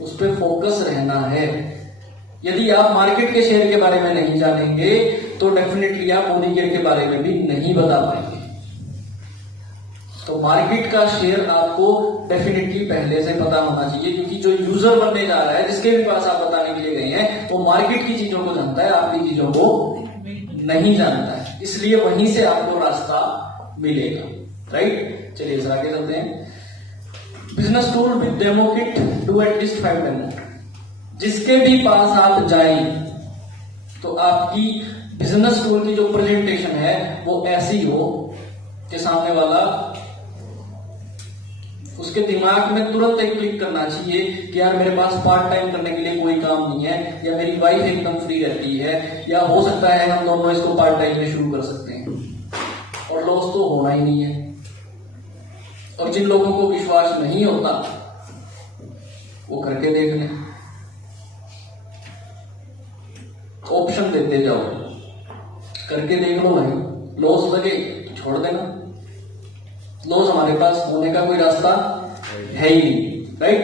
उस पर फोकस रहना है। यदि आप मार्केट के शेयर के बारे में नहीं जानेंगे तो डेफिनेटली आप मोदी केयर के बारे में भी नहीं बता पाएंगे। तो मार्केट का शेयर आपको डेफिनेटली पहले से पता होना चाहिए, क्योंकि जो यूजर बनने जा रहा है, जिसके भी पास आप बताने के लिए गए हैं, वो मार्केट की चीजों को जानता है, आपकी चीजों को नहीं जानता है। इसलिए वहीं से आपको रास्ता मिलेगा, राइट। चलिए सर आगे चलते हैं। Business tool with demo kit, do at least 5 demo. जिसके भी पास आप जाएं तो आपकी बिजनेस टूल की जो प्रेजेंटेशन है वो ऐसी हो कि सामने वाला, उसके दिमाग में तुरंत एक क्लिक करना चाहिए कि यार मेरे पास पार्ट टाइम करने के लिए कोई काम नहीं है, या मेरी वाइफ एकदम फ्री रहती है, या हो सकता है हम दोनों इसको पार्ट टाइम में शुरू कर सकते हैं, और लॉस तो होना ही नहीं है। और जिन लोगों को विश्वास नहीं होता वो करके देख लें, ऑप्शन देते जाओ, करके देख लो भाई, लॉस लगे तो छोड़ देना। लॉस हमारे पास होने का कोई रास्ता है ही नहीं, राइट।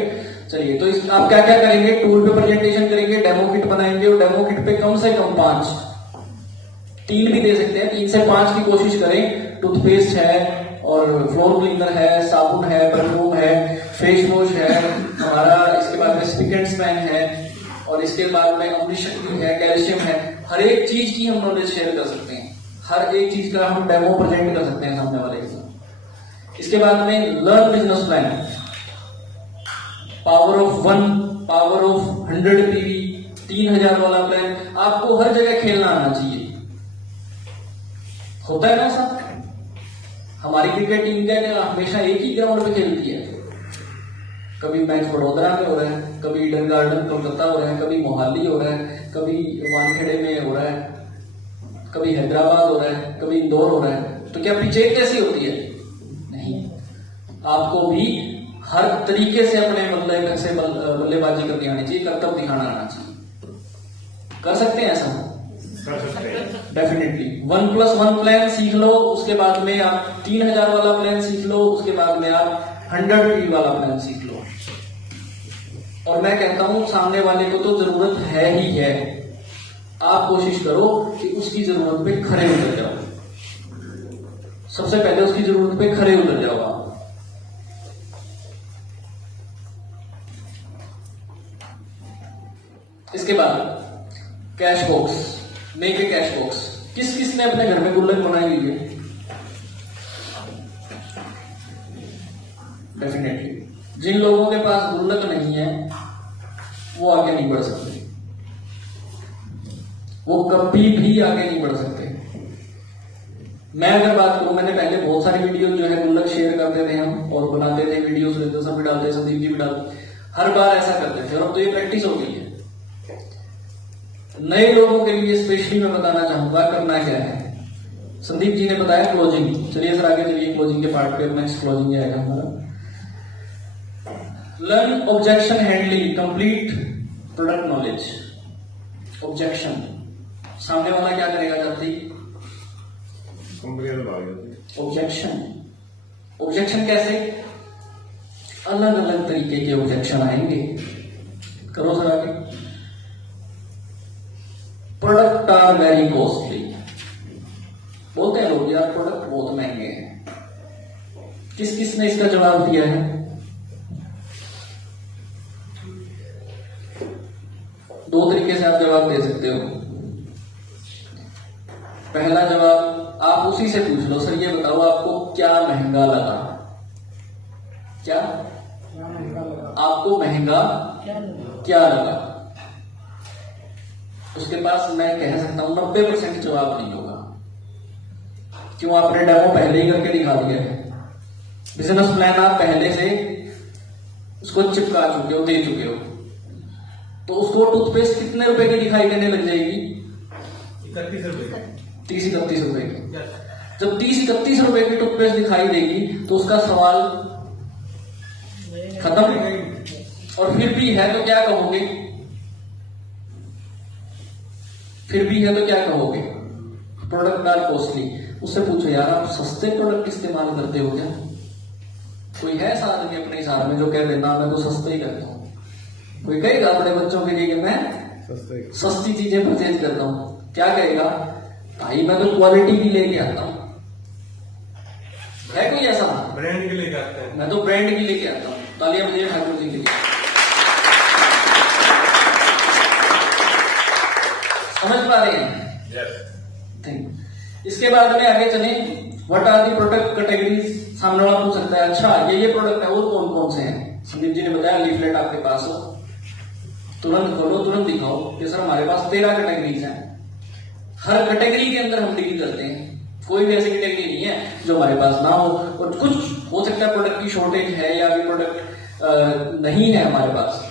चलिए, तो आप क्या क्या करेंगे, टूल पे प्रेजेंटेशन करेंगे, डेमो किट बनाएंगे, और डेमो किट पे कम से कम 5, 3 भी दे सकते हैं, 3 से 5 की कोशिश करें। टूथपेस्ट है, और फ्लोर क्लीनर है, साबुन है, परफ्यूम है, फेस वॉश है हमारा, इसके बाद में स्पिक एंड स्पैन है, और इसके बाद में अमृत शक्ति है, कैल्शियम है। हर एक चीज की हम नॉलेज शेयर कर सकते हैं, हर एक चीज का हम डेमो प्रेजेंट कर सकते हैं सामने वाले के साथ। इसके बाद में learn business plan, power of 1, power of 100 PV, 3000 वाला प्लान। आपको हर जगह खेलना आना चाहिए, होता है ना ऐसा। हमारी क्रिकेट टीम क्या हमेशा एक ही ग्राउंड पे खेलती है, कभी मैच बड़ौदा में हो रहा है, कभी ईडन गार्डन कोलकाता हो रहा है, कभी मोहाली हो रहा है, कभी वानखेड़े में हो रहा है, कभी हैदराबाद हो रहा है, कभी इंदौर हो रहा है। तो क्या पिच एक जैसी होती है? नहीं। आपको भी हर तरीके से अपने बल्लेबाजी करनी आनी चाहिए, कर्तव्य दिखाना आना चाहिए। कर सकते हैं ऐसा? डेफिनेटली। 1+1 प्लान सीख लो, उसके बाद में आप 3000 वाला प्लान सीख लो, उसके बाद में आप 100 वाला प्लान सीख लो। और मैं कहता हूं सामने वाले को तो जरूरत है ही है, आप कोशिश करो कि उसकी जरूरत पे खरे उतर जाओ। सबसे पहले उसकी जरूरत पे खरे उतर जाओ आप। इसके बाद cash box, make a cash box. किस किसने अपने घर में गुल्लक बनाई हुई है? डेफिनेटली। जिन लोगों के पास गुल्लक नहीं है वो आगे नहीं बढ़ सकते। वो कभी भी आगे नहीं बढ़ सकते। मैं अगर बात करूं, मैंने पहले बहुत सारी वीडियो जो है गुल्लक शेयर करते थे हम और बनाते थे वीडियोस, रितेश भी डालते, संदीप जी भी डालते, हर बार ऐसा करते थे और अब तो ये प्रैक्टिस हो गई है। नए लोगों के लिए स्पेशली मैं बताना चाहूंगा करना क्या है। संदीप जी ने बताया क्लोजिंग, चलिए सर आगे चलिए, क्लोजिंग के पार्ट पे नेक्स्ट क्लोजिंग आएगा हमारा। Learn objection handling, complete product knowledge. Objection, सामने वाला क्या करेगा जाती, ऑब्जेक्शन। ऑब्जेक्शन कैसे, अलग अलग तरीके के ऑब्जेक्शन आएंगे। करो सर आगे। प्रोडक्ट आर वेरी कॉस्टली, बोलते हैं लोग यार प्रोडक्ट बहुत महंगे हैं। किस किस ने इसका जवाब दिया है, दो तरीके से आप जवाब दे सकते हो। पहला जवाब आप उसी से पूछ लो, सर ये बताओ आपको क्या महंगा लगा, क्या आपको महंगा क्या लगा। उसके पास मैं कह सकता हूं 90% जवाब नहीं होगा। क्यों, आपने डेमो पहले ही करके दिखा दिया है, बिजनेस प्लान आप पहले से उसको चिपका चुके हो, दे चुके हो, तो उसको टूथपेस्ट कितने रुपए की दिखाई देने लग जाएगी, 30-31 रुपए की। जब 30-31 रुपए की टूथपेस्ट दिखाई देगी तो उसका सवाल खत्म। और फिर भी है तो क्या कहोगे, फिर भी है तो क्या कहोगे, प्रोडक्ट आर कॉस्टली। उससे पूछो यार आप सस्ते प्रोडक्ट इस्तेमाल करते हो क्या, कोई है ऐसा आदमी अपने हिसाब में जो कह देना मैं तो सस्ते ही करता हूं। कोई कहेगा अपने बच्चों के लिए कि मैं सस्ती चीजें परचेज करता हूं, क्या कहेगा, भाई मैं तो क्वालिटी की लेके आता हूं। है कोई ऐसा, ब्रांड के लेके आते हैं, मैं तो ब्रांड की लेके आता हूं। तालियां बजाइए ठाकुर जी के लिए। समझ पा रहे हैं? yes. इसके बाद में आगे चले, what are the product categories. सामने वाला पूछ सकता है अच्छा ये प्रोडक्ट है, और कौन कौन से हैं। संदीप जी ने बताया लीफलेट आपके पास हो, तुरंत खोलो तुरंत दिखाओ कि सर हमारे पास 13 कैटेगरीज हैं। हर कैटेगरी के अंदर हम डील करते हैं, कोई भी ऐसी कैटेगरी नहीं है जो हमारे पास ना हो। और कुछ हो सकता है प्रोडक्ट की शॉर्टेज है या अभी प्रोडक्ट नहीं है हमारे पास,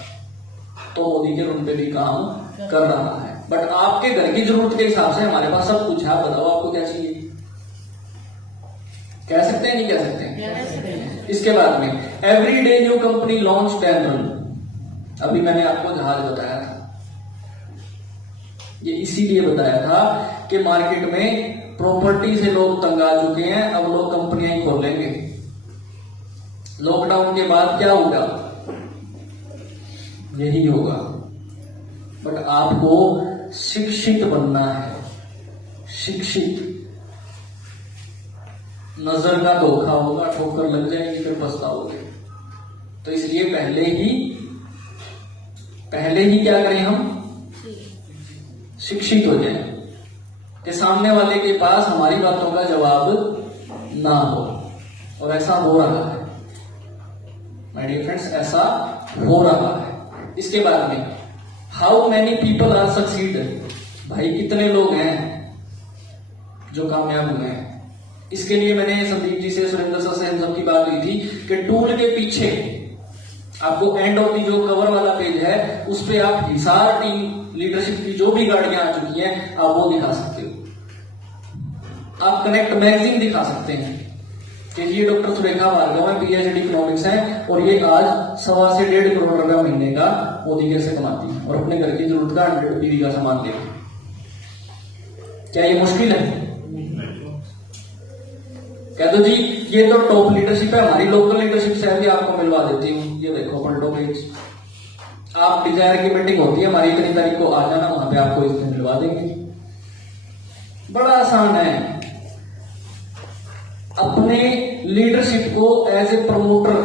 तो मोदी के उन पे भी काम कर रहा है। बट आपके घर की जरूरत के हिसाब से हमारे पास सब कुछ है। आप बताओ आपको क्या चाहिए, कह सकते हैं नहीं कह सकते हैं? इसके बाद में every day new company launch 10 run. अभी मैंने आपको जहाज बताया था, ये इसीलिए बताया था कि मार्केट में प्रॉपर्टी से लोग तंग आ चुके हैं, अब लोग कंपनियां ही खोलेंगे। लॉकडाउन के बाद क्या होगा, यही होगा। बट आपको शिक्षित बनना है, शिक्षित। नजर का धोखा होगा, ठोकर लग जाएगी, फिर पछताओगे। तो इसलिए पहले ही क्या करें, हम शिक्षित हो जाएं कि सामने वाले के पास हमारी बातों का जवाब ना हो। और ऐसा हो रहा है माय डियर फ्रेंड्स, ऐसा हो रहा है। इसके बाद में how many people are succeed. भाई कितने लोग हैं जो कामयाब हुए हैं। इसके लिए मैंने संदीप जी से, सुरेंद्र सर से, इन सब की बात हुई थी कि टूल के पीछे आपको एंड ऑफ दी जो कवर वाला पेज है उस पे आप हिसार टीम लीडरशिप की जो भी गाड़ियां आ चुकी हैं आप वो दिखा सकते हो। आप कनेक्ट मैगजीन दिखा सकते हैं कि ये डॉक्टर सुरेखा भार्गव है, पीएचडी इकोनॉमिक्स है, और ये आज 1.25 से 1.5 करोड़ रुपया महीने का मोदी कैसे कमाती है और अपने घर की जरूरत का 100 पीवी का सामान देती है। क्या ये मुश्किल है? कह दो जी ये तो टॉप लीडरशिप है, हमारी लोकल लीडरशिप से भी आपको मिलवा देती हूँ। ये देखो पलटो पेज, आप डिजायर की मीटिंग होती है हमारी, इतनी तारीख को आ जाना, वहां पे आपको इस दिन मिलवा देंगे। बड़ा आसान है। अपने लीडरशिप को as a promoter,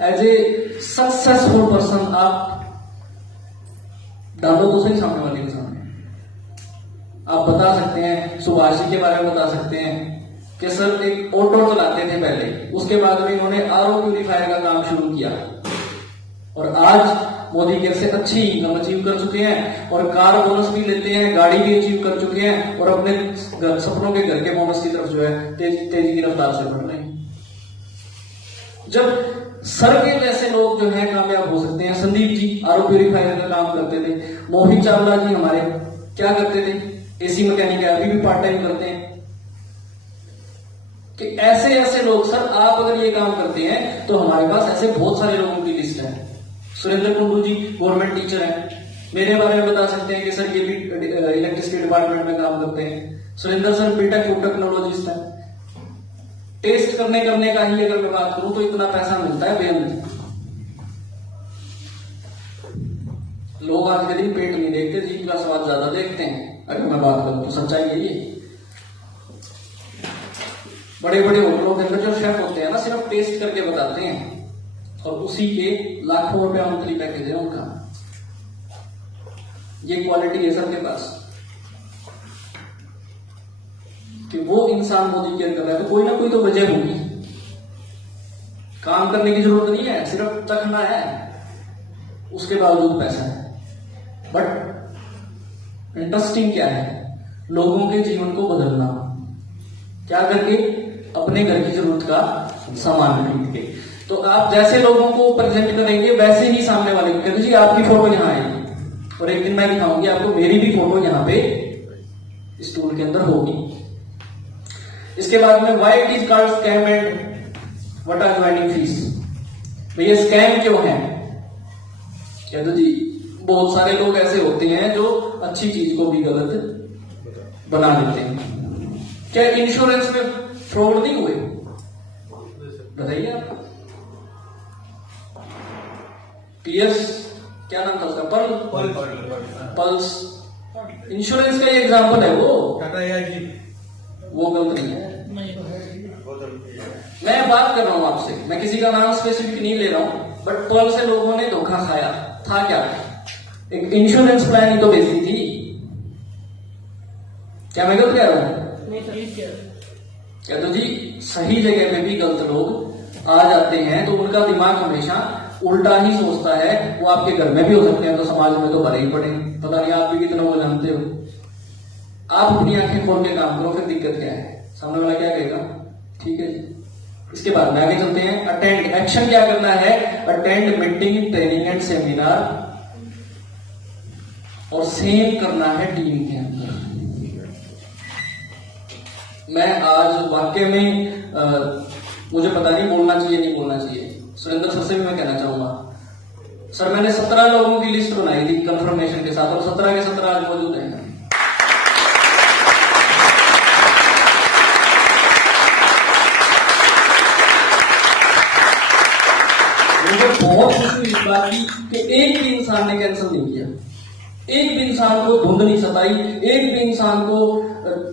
as a successful person आप डालो तो सही सामने वाले के सामने। आप बता सकते हैं, सुभाष जी के बारे में बता सकते हैं कि सर एक ऑटो चलाते थे पहले, उसके बाद में इन्होंने आरओ प्यूरिफायर का काम शुरू किया और आज मोदी केयर से अच्छी इनकम अचीव कर चुके हैं और कार बोनस भी लेते हैं, गाड़ी भी अचीव कर चुके हैं और अपने सपनों के घर के बोनस की तरफ जो है तेजी की रफ्तार से बढ़ रहे हैं। जब सर के जैसे लोग जो है कामयाब हो सकते हैं, संदीप जी आरओ प्यूरिफायर का काम करते थे, मोहित चावला जी हमारे क्या करते थे, एसी मैकेनिक है, अभी भी पार्ट टाइम करते हैं, कि ऐसे ऐसे लोग, सर आप अगर ये काम करते हैं तो हमारे पास ऐसे बहुत सारे लोगों की लिस्ट है। सुरेंद्र कुंडू जी गवर्नमेंट टीचर हैं, मेरे बारे में बता सकते हैं कि सर ये भी इलेक्ट्रिसिटी डिपार्टमेंट में काम करते हैं। Surendra sir BTech food technologist है। टेस्ट करने का ही अगर मैं बात करूं तो इतना पैसा मिलता है बेअंत। लोग आज के दिन पेट नहीं देखते, जीभ का स्वाद ज्यादा देखते हैं। अगर मैं बात करूं तो सच्चाई यही है। बड़े बड़े होटलों के अंदर जो शेफ होते हैं ना, सिर्फ टेस्ट करके बताते हैं और उसी के लाखों रुपया मंथली पैकेज है उनका। ये क्वालिटी है सर के पास कि वो इंसान मोदी केयर कर रहा है तो कोई ना कोई तो वजह होगी। काम करने की जरूरत नहीं है, सिर्फ चखना है, उसके बावजूद पैसा है। बट इंटरेस्टिंग क्या है, लोगों के जीवन को बदलना। क्या करके? अपने घर की जरूरत का सामान खरीद के। तो आप जैसे लोगों को प्रेजेंट करेंगे वैसे ही सामने वाले को कहेंगे जी आपकी फोटो यहाँ आएगी और एक दिन मैं दिखाऊंगी आपको मेरी भी फोटो यहाँ पे स्टूल के अंदर होगी। इसके बाद में why it is called scam and what are joining fees. भैया स्कैम क्यों है? कहते जी बहुत सारे लोग ऐसे होते हैं जो अच्छी चीज को भी गलत बना देते हैं। क्या इंश्योरेंस में फ्रॉड नहीं हुए? बताइए आप। पीएस क्या नाम था उसका? पल्स इंश्योरेंस का ये एग्जाम्पल है। वो गलत नहीं है। मैं बात कर रहा हूं आपसे, मैं किसी का नाम स्पेसिफिक नहीं ले रहा हूं, बट पल से लोगों ने धोखा खाया था। क्या? एक इंश्योरेंस प्लान ही तो बेची थी। क्या मैं गलत कह रहा हूं? क्या तो जी सही जगह पे भी गलत लोग आ जाते हैं तो उनका दिमाग हमेशा उल्टा ही सोचता है। वो आपके घर में भी हो सकते हैं तो समाज में तो भरे ही पड़े। पता नहीं आप भी कितना वो जानते हो। आप अपनी आंखें खोल के काम करो, फिर दिक्कत क्या है? सामने वाला क्या कहेगा? ठीक है जी। इसके बाद में आगे चलते हैं। अटेंड एक्शन क्या करना है? Attend meeting, training and seminar और सेम करना है टीम के अंदर। मैं आज वाक्य में मुझे पता नहीं बोलना चाहिए नहीं बोलना चाहिए, सुरेंद्र सर से भी मैं कहना चाहूंगा। सर मैंने 17 लोगों की लिस्ट बनाई थी कंफर्मेशन के साथ और 17 के 17 आज मौजूद हैं। मुझे बहुत खुशी हुई इस बात की कि एक भी इंसान ने कैंसिल नहीं किया, एक भी इंसान को धुंध नहीं सताई, एक भी इंसान को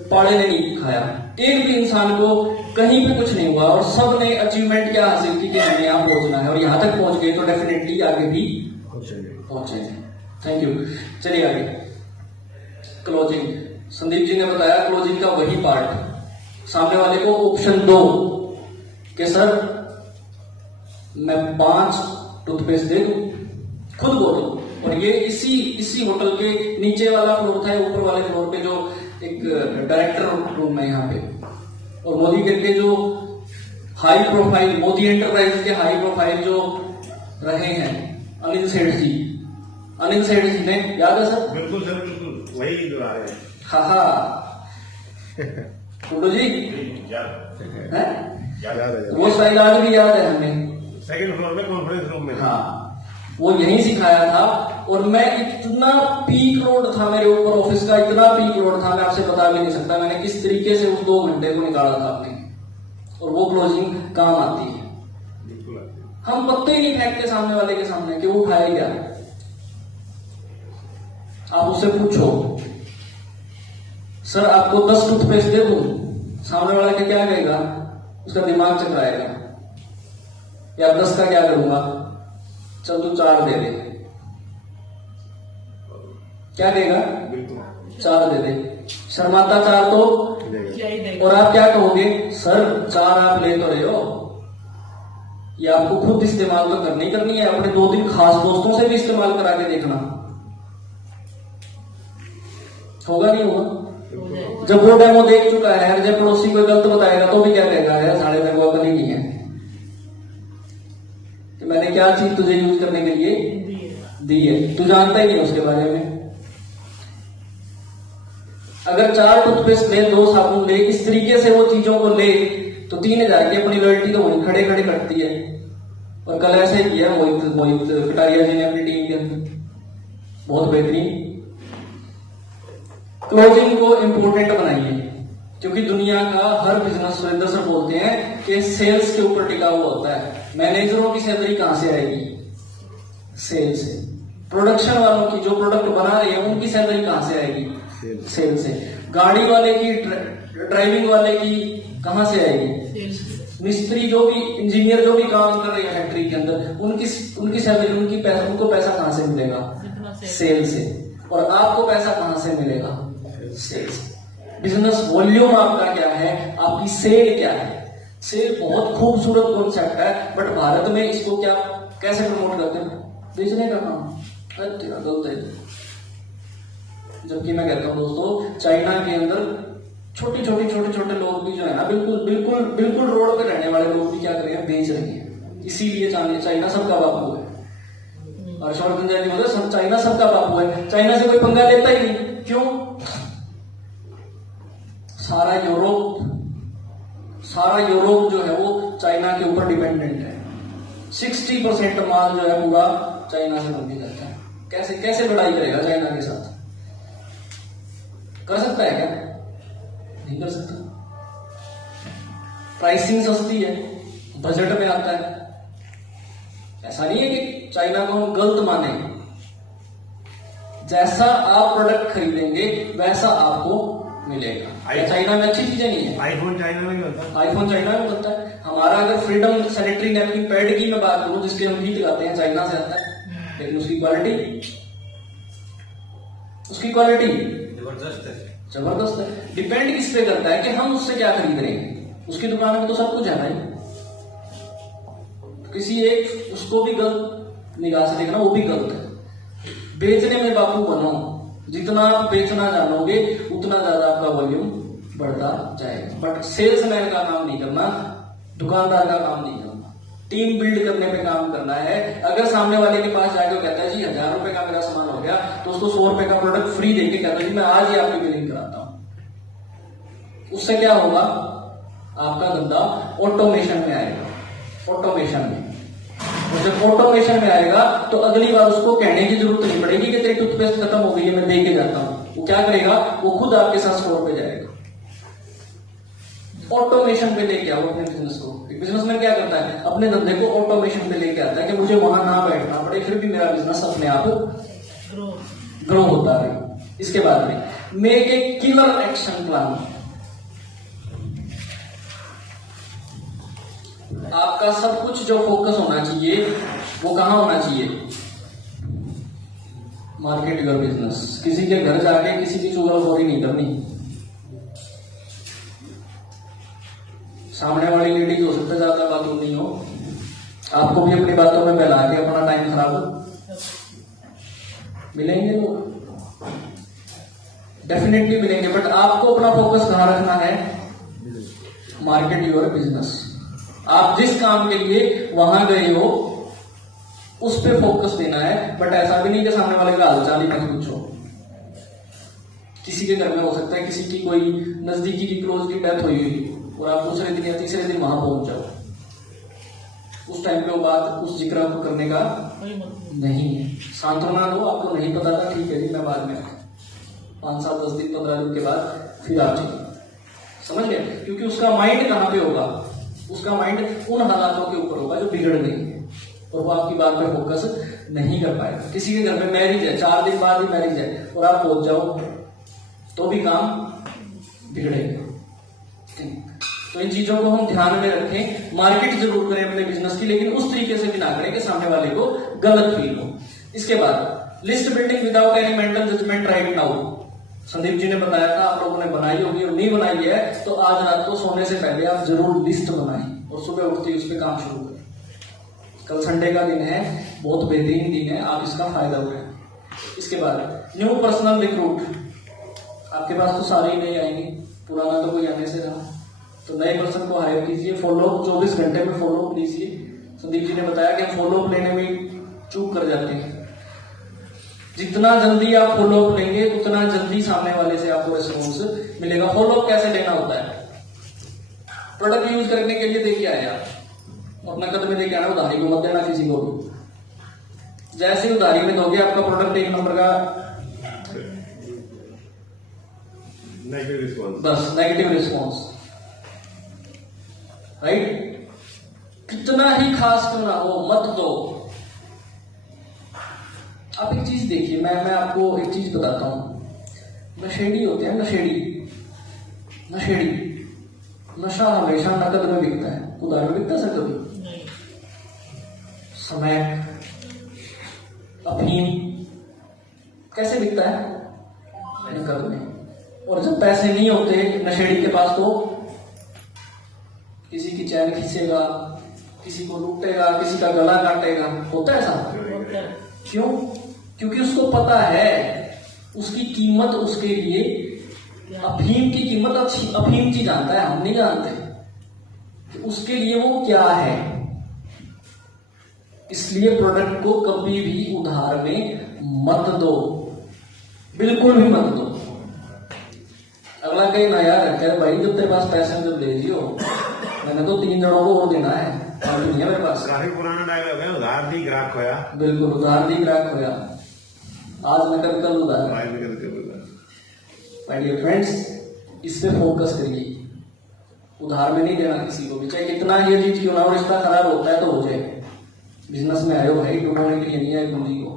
पाड़े ने नहीं खाया, एक भी इंसान को कहीं पे कुछ नहीं हुआ और सब ने अचीवमेंट क्या हासिल की कि हमें यहाँ पहुंचना है और यहाँ तक पहुंच गए तो डेफिनेटली आगे भी पहुंचेंगे। Thank you. चलिए आगे क्लोजिंग। संदीप जी ने बताया क्लोजिंग का वही पार्ट। सामने वाले को ऑप्शन दो कि सर मैं 5 टूथपेस्ट दे दूं, खुद बोलो। और ये इसी होटल के नीचे वाला फ्लोर था, ऊपर वाले फ्लोर पे जो एक डायरेक्टर रूम है यहाँ पे, और मोदी के जो हाई प्रोफाइल, मोदी एंटरप्राइज के हाई प्रोफाइल जो रहे हैं अनिल सेठ जी, अनिल सेठ जी ने, याद है सर? बिल्कुल सर, बिल्कुल वही जो आ गए। हाँ कुंडू जी याद है। वो स्टाइल आज भी याद है हमें। सेकंड फ्लोर में कॉन्फ्रेंस रूम में। हाँ वो यहीं सिखाया था। और मैं इतना पीक लोड था मेरे ऊपर ऑफिस का, इतना पीक लोड था मैं आपसे बता भी नहीं सकता मैंने किस तरीके से उस 2 घंटे को निकाला था अपने। और वो क्लोजिंग काम आती है। हम पत्ते ही नहीं फेंकते सामने वाले के सामने कि वो उठाए क्या। आप उससे पूछो सर आपको 10 टूथपेस्ट दे दूं, सामने वाला के क्या कहेगा? उसका दिमाग चकराएगा। या 10 का क्या करूंगा? चल तू 4 दे दे। क्या देगा? 4 दे दे। शर्माता 4 तो, और आप क्या कहोगे? सर 4 आप ले तो रहे हो, ये आपको खुद इस्तेमाल तो करनी करनी है, अपने 2-3 खास दोस्तों से भी इस्तेमाल करा के देखना। होगा नहीं होगा? जब वो डेमो देख चुका है, जब पड़ोसी कोई गलत बताएगा तो भी क्या कहेगा, यार साढ़े मेरे को अकल ही नहीं है कि मैंने क्या चीज तुझे यूज करने के लिए दी है, तू जानता ही नहीं उसके बारे में। अगर 4 टूथपेस्ट ले, 2 साबुन ले, इस तरीके से वो चीजों को ले तो 3000 की अपनी लॉयल्टी तो वहीं खड़े खड़े कटती है। और कल ऐसे किया मोहित कटारिया जी ने अपनी टीम के अंदर, बहुत बेहतरीन। क्लोजिंग को इंपोर्टेंट बनाइए, क्योंकि दुनिया का हर बिजनेस सुरेंद्र सर बोलते हैं कि सेल्स के ऊपर टिका हुआ होता है। मैनेजरों की सैलरी कहां से आएगी? सेल से। प्रोडक्शन वालों की, जो प्रोडक्ट बना रहे हैं, उनकी सैलरी कहां से आएगी? सेल से। गाड़ी वाले की, ड्राइविंग वाले की कहां से आएगी? मिस्त्री जो भी, इंजीनियर जो भी काम कर रहे हैं फैक्ट्री के अंदर, उनकी सैलरी, उनको पैसा कहां से मिलेगा? सेल से। और आपको पैसा कहां से मिलेगा? सेल से। बिजनेस वॉल्यूम आपका क्या है, आपकी सेल क्या है? सेल बहुत खूबसूरत कॉन्सेप्ट है, बट भारत में इसको क्या कैसे प्रमोट करते हैं? बेचने का काम। गलत है। जबकि मैं कहता हूं दोस्तों, चाइना के अंदर छोटे लोग भी जो है ना, बिल्कुल रोड पे रहने वाले लोग भी क्या कर रहे हैं? बेच रहे हैं। इसीलिए चाइना सबका बापू है। हर्षवर्धन जी बोलते सब चाइना सबका बापू है, चाइना से कोई पंगा लेता ही नहीं। क्यों? सारा यूरोप जो है वो चाइना के ऊपर डिपेंडेंट है। 60% माल जो है पूरा चाइना से बन के जाता है। कैसे लड़ाई करेगा चाइना के साथ? कर सकता है क्या? नहीं कर सकता। प्राइसिंग सस्ती है, बजट में आता है। ऐसा नहीं है कि चाइना को हम गलत माने। जैसा आप प्रोडक्ट खरीदेंगे वैसा आपको मिलेगा। चाइना में अच्छी चीजें नहीं है। आईफोन चाइना में नहीं बनता। आईफोन चाइना में बनता है। हमारा अगर फ्रीडम सैनिटरी नैपकिन पैड की मैं बात करूं, जिसके हम गीत गाते हैं, चाइना से आता है, लेकिन उसकी क्वालिटी जबरदस्त है। डिपेंड किस पे करता है कि हम उससे क्या खरीद रहे हैं। उसकी दुकान में तो सब कुछ है भाई। किसी एक उसको भी गलत निगाह से देखना, वो भी गलत है। बेचने में बापू बनो, जितना आप बेचना जानोगे उतना ज्यादा आपका वॉल्यूम बढ़ता जाएगा। बट सेल्समैन का काम नहीं करना, दुकानदार का काम नहीं करना, टीम बिल्ड करने पे काम करना है। अगर सामने वाले के पास जाके वो कहता है जी 1000 रुपए का मेरा सामान हो गया, तो उसको 100 रुपए का प्रोडक्ट फ्री देके कहता है जी मैं आज ही आपकी बिलिंग कराता हूं। उससे क्या होगा? आपका धंधा ऑटोमेशन में आएगा। ऑटोमेशन में, और जब ऑटोमेशन में आएगा तो अगली बार उसको कहने की जरूरत नहीं पड़ेगी कि तेरी टूथपेस्ट खत्म हो गई है, मैं दे के जाता हूं। वो क्या करेगा? वो खुद आपके साथ स्टोर पे जाएगा। ऑटोमेशन पे लेके आओ अपने बिजनेस को। बिजनेसमैन क्या करता है? अपने धंधे को ऑटोमेशन पे लेके आता है कि मुझे वहां ना बैठना पड़े, फिर भी मेरा बिजनेस अपने आप ग्रो होता है। इसके बाद में make a killer action plan. आपका सब कुछ जो फोकस होना चाहिए वो कहां होना चाहिए? Market your business. किसी के घर जाके किसी की चुगलखोरी नहीं करनी। सामने वाली लेडी हो सकता है ज्यादा बातून नहीं हो, आपको भी अपनी बातों में बहला के अपना टाइम खराब मिलेंगे लोग, डेफिनेटली मिलेंगे। बट आपको अपना फोकस कहां रखना है? Market your business. आप जिस काम के लिए वहां गए हो उस पे फोकस देना है। बट ऐसा भी नहीं कि सामने वाले का हालचाल ही मत पूछो। किसी के घर में हो सकता है किसी की कोई नजदीकी की क्लोज की डेथ हुई और आप दूसरे दिन या तीसरे दिन वहां पहुंच जाओ। उस टाइम पे वो बात, उस जिक्र आपको करने का नहीं है। सांत्वना दो, आपको नहीं पता था, ठीक है जी मैं बाद में 5 7 10 दिन 15 दिन के बाद फिर आप चलिए। समझ गए? क्योंकि उसका माइंड कहां पे होगा? उसका माइंड उन हालातों के ऊपर होगा जो बिगड़ गई है, और वो आपकी बात पे फोकस नहीं कर पाएगा। किसी के घर में मैरिज है, 4 दिन बाद ही मैरिज है, और आप पहुंच जाओ तो भी काम बिगड़ेगा। तो इन चीजों को हम ध्यान में रखें। मार्केट जरूर करें अपने बिजनेस की, लेकिन उस तरीके से भी ना करें कि सामने वाले को गलत फील हो। इसके बाद list building without any mental judgement right now. Sandeep ji ने बताया था, आप लोगों ने बनाई होगी, और नहीं बनाई है तो आज रात को सोने से पहले आप जरूर लिस्ट बनाएं और सुबह उठते ही उस पर काम शुरू करें। कल संडे का दिन है, बहुत बेहतरीन दिन है, आप इसका फायदा उठाएं। इसके बाद न्यू पर्सनल रिक्रूट, आपके पास तो सारे ही नए आएंगे, पुराना तो कोई आने से रहा, तो नए पर्सन को हायर कीजिए। फॉलोअप 24 घंटे में फॉलोअप लीजिए। संदीप जी ने बताया कि हम फॉलोअप लेने में चूक कर जाते हैं। जितना जल्दी आप फॉलोअप लेंगे उतना जल्दी सामने वाले से आपको रिस्पॉन्स मिलेगा। फॉलोअप कैसे लेना होता है? प्रोडक्ट यूज करने के लिए देखिए आए आप, अपना कद में देके आना, उधारी को मत देना किसी को भी। जैसे ही उधारी में दोगे आपका प्रोडक्ट 1 नंबर का नेगेटिव रिस्पॉन्स, बस नेगेटिव रिस्पॉन्स, राइट? कितना ही खास क्यों ना हो, मत दो। आप एक चीज देखिए, मैं आपको एक चीज बताता हूं। नशेड़ी होते हैं, नशेड़ी नशा हमेशा नकद में बिकता है, उधार में बिकता है सर कभी? समय, अफीम कैसे बिकता है? नकद में। और जब पैसे नहीं होते नशेड़ी के पास तो किसी की चैन खींचेगा, किसी को लूटेगा, किसी का गला काटेगा। होता है ऐसा? क्यों? क्योंकि उसको पता है उसकी कीमत, उसके लिए अफीम की कीमत अफीम की जानता है, हम नहीं जानते। तो उसके लिए वो क्या है, इसलिए प्रोडक्ट को कभी भी उधार में मत दो, बिल्कुल भी मत दो। अगला कहीं ना यार कह भाई जब तेरे पास पैसे जब ले लियो, मैंने तो 3 जनों को और देना है, अभी नहीं है मेरे पास। काफी पुराना डायलॉग है, उधार दी ग्राहक खोया। बिल्कुल, उधार दी ग्राहक खोया, आज नकद कल उधार। माय डियर फ्रेंड्स, इस पे फोकस करिए। उधार में नहीं देना किसी को भी, चाहे कितना ये चीज क्यों ना हो, रिश्ता खराब होता है तो हो जाए। बिजनेस में आए हो भाई, डूबने के लिए नहीं आए पूंजी को।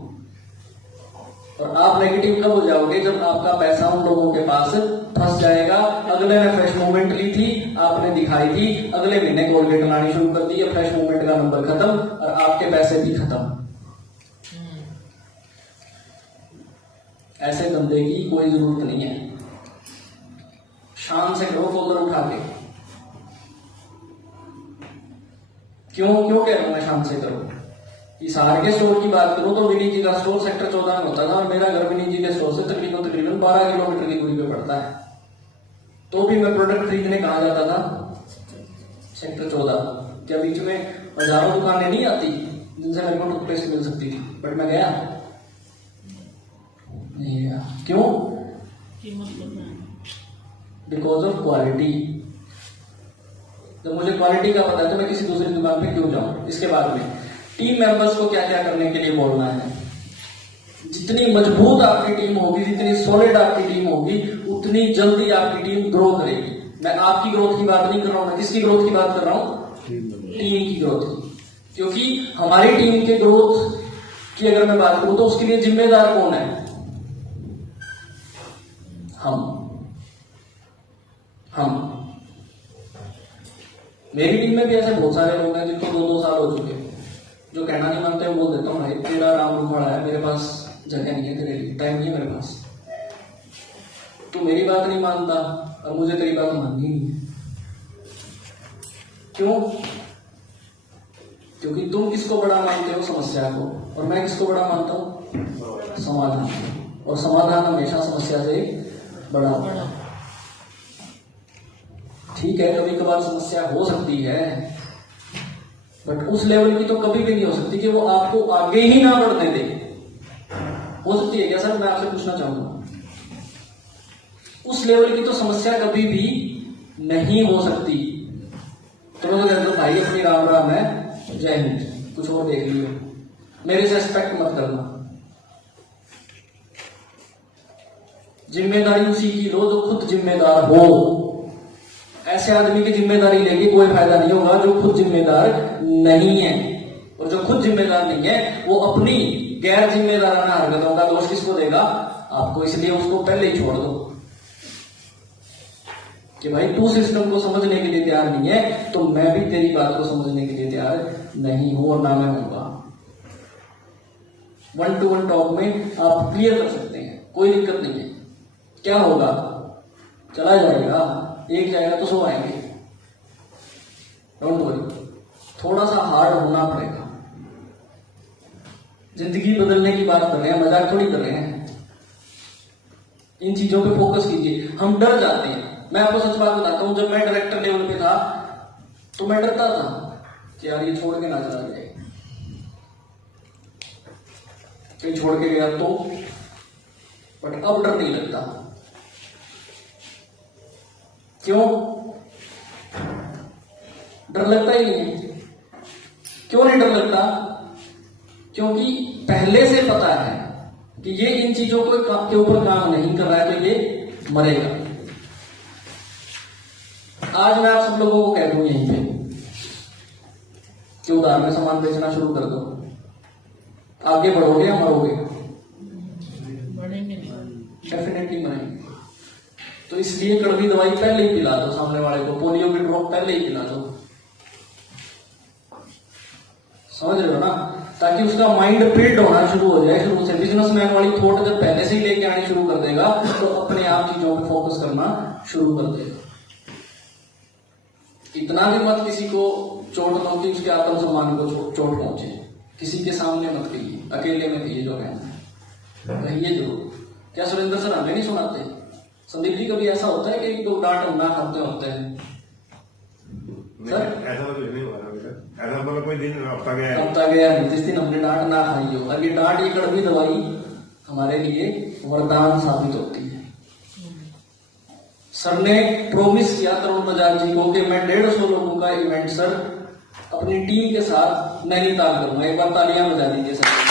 और आप नेगेटिव कब हो जाओगे? जब आपका पैसा उन लोगों के पास फंस जाएगा। अगले ने फ्रेश मूवमेंट ली थी, आपने दिखाई थी, अगले महीने कोलगेट लानी शुरू कर दी, फ्रेश मूवमेंट का नंबर खत्म और आपके पैसे भी खत्म। ऐसे धंधे की कोई जरूरत नहीं है। शान से करो फोल्डर उठा के। क्यों कह रहा हूं मैं शान से करो? हिसार के स्टोर की बात करूं तो विनी जी का स्टोर सेक्टर 14 में होता था और मेरा घर विनी जी के स्टोर से तकरीबन 12 किलोमीटर की दूरी पे पड़ता है। तो भी मैं प्रोडक्ट खरीदने कहाँ जाता था? सेक्टर 14 के बीच में हजारों दुकानें नहीं आती जिनसे मेरे को टूथपेस्ट मिल सकती थी, बट मैं गया नहीं गया। क्यों? Because of quality. जब मुझे क्वालिटी का पता है तो मैं किसी दूसरी दुकान पे क्यों जाऊं? इसके बाद में टीम मेंबर्स को क्या क्या करने के लिए बोलना है। जितनी मजबूत आपकी टीम होगी, जितनी सॉलिड आपकी टीम होगी, उतनी जल्दी आपकी टीम ग्रो करेगी। मैं आपकी ग्रोथ की बात नहीं कर रहा हूं, मैं किसकी ग्रोथ की बात कर रहा हूं? टीम की ग्रोथ की। क्योंकि हमारी टीम के ग्रोथ की अगर मैं बात करूं तो उसके लिए जिम्मेदार कौन है? हम। मेरी टीम में भी ऐसे बहुत सारे लोग हैं जिनको 2-2 साल हो चुके हैं, जो कहना नहीं मानते, बोल देता हूँ भाई तेरा राम रूम बड़ा है, मेरे पास जगह नहीं है तेरे लिए, टाइम नहीं है मेरे पास। तू मेरी बात नहीं मानता और मुझे तेरी बात माननी नहीं है। क्यों? क्योंकि तुम किसको बड़ा मानते हो? समस्या को। और मैं किसको बड़ा मानता हूं? समाधान। और समाधान हमेशा समस्या से बड़ा होता है। ठीक है, कभी कभार समस्या हो सकती है, बट उस लेवल की तो कभी भी नहीं हो सकती कि वो आपको आगे ही ना बढ़ने दे। हो सकती है क्या सर? मैं आपसे पूछना चाहूंगा। उस लेवल की तो समस्या कभी भी नहीं हो सकती। तो मैं कहता हूं भाई अपनी राम राम है, जय हिंद, कुछ और देख लियो, मेरे से एक्सपेक्ट मत करना। जिम्मेदारी उसी की लो जो खुद जिम्मेदार हो। ऐसे आदमी की जिम्मेदारी लेके कोई फायदा नहीं होगा जो खुद जिम्मेदार नहीं है। और जो खुद जिम्मेदार नहीं है वो अपनी गैर जिम्मेदाराना हरकतों का दोष किसको देगा? आपको। इसलिए उसको पहले ही छोड़ दो कि भाई तू सिस्टम को समझने के लिए तैयार नहीं है तो मैं भी तेरी बात को समझने के लिए तैयार नहीं हूं और ना मैं होऊंगा। 1-to-1 टॉक में आप क्लियर कर सकते हैं, कोई दिक्कत नहीं है। क्या होगा? चला जाएगा, एक जाएगा तो 100 आएंगे। डोंट वरी, थोड़ा सा हार्ड होना पड़ेगा। जिंदगी बदलने की बात कर रहे हैं, मजाक थोड़ी कर रहे हैं। इन चीजों पे फोकस कीजिए। हम डर जाते हैं। मैं आपको सच बात बताता हूं, जब मैं डायरेक्टर लेवल पे था तो मैं डरता था कि यार ये छोड़ के ना चला जाए, कहीं छोड़ के गया तो। बट अब डर नहीं लगता। क्यों डर लगता ही नहीं है? क्यों नहीं डर लगता? क्योंकि पहले से पता है कि ये इन चीजों के ऊपर काम नहीं कर रहा है तो ये मरेगा। आज मैं आप सब लोगों को कह दूं यहीं पे कि उधार में सामान बेचना शुरू कर दो, आगे बढ़ोगे या मरोगे? डेफिनेटली मरेंगे। तो इसलिए कड़वी दवाई पहले ही पिला दो सामने वाले को, पोलियो की ड्रॉप पहले ही पिला दो। समझ रहे हो ना? ताकि उसका माइंड बिल्ड होना शुरू हो जाए शुरू से। बिजनेसमैन वाली थॉट जब पहले से ही लेके आनी शुरू कर देगा तो अपने आप चीजों पे फोकस करना शुरू कर देगा। इतना भी मत किसी को चोट दो कि उसके आत्मसम्मान को चोट पहुंचे। किसी के सामने मत कहिए, अकेले में कहिए जो कहना है कहिए जरूर। क्या सुरेंद्र सर हमें नहीं सुनाते? संदीप जी कभी ऐसा होता है कि एक दो डांट ना खाते होते हैं? सर ऐसा तो कुछ नहीं हुआ अभी तक। ऐसा मतलब कोई दिन हफ्ता गया नहीं जिस दिन हमने डांट ना खाई हो। और ये डांट, ये कड़वी दवाई हमारे लिए वरदान साबित होती है। सर ने प्रॉमिस किया तरुण बजाज जी को कि मैं 150 लोगों का इवेंट सर अपनी टीम के साथ नैनीताल करूंगा। एक बार तालियां बजा दीजिए सर।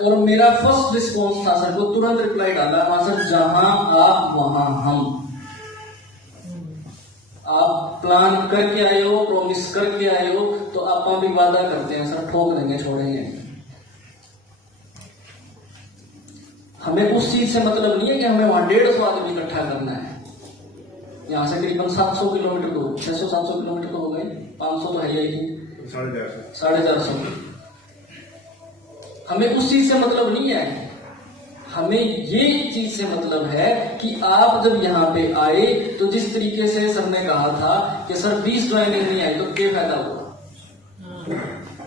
और मेरा फर्स्ट रिस्पॉन्स था सर को तुरंत रिप्लाई डाला वहां सर, जहां आप वहां हम। आप प्लान करके आए हो, प्रॉमिस करके आए हो, तो आप भी वादा करते हैं सर ठोक देंगे, छोड़ेंगे। हमें उस चीज से मतलब नहीं है कि हमें वहां 150 आदमी इकट्ठा करना है। यहां से करीबन 700 किलोमीटर तो 600-700 किलोमीटर तो हो गए, 500 तो है ही, 450। हमें उस चीज से मतलब नहीं है। हमें ये चीज से मतलब है कि आप जब यहाँ पे आए तो जिस तरीके से सर ने कहा था कि सर 20 ज्वाइनिंग नहीं आई तो क्या फायदा हुआ?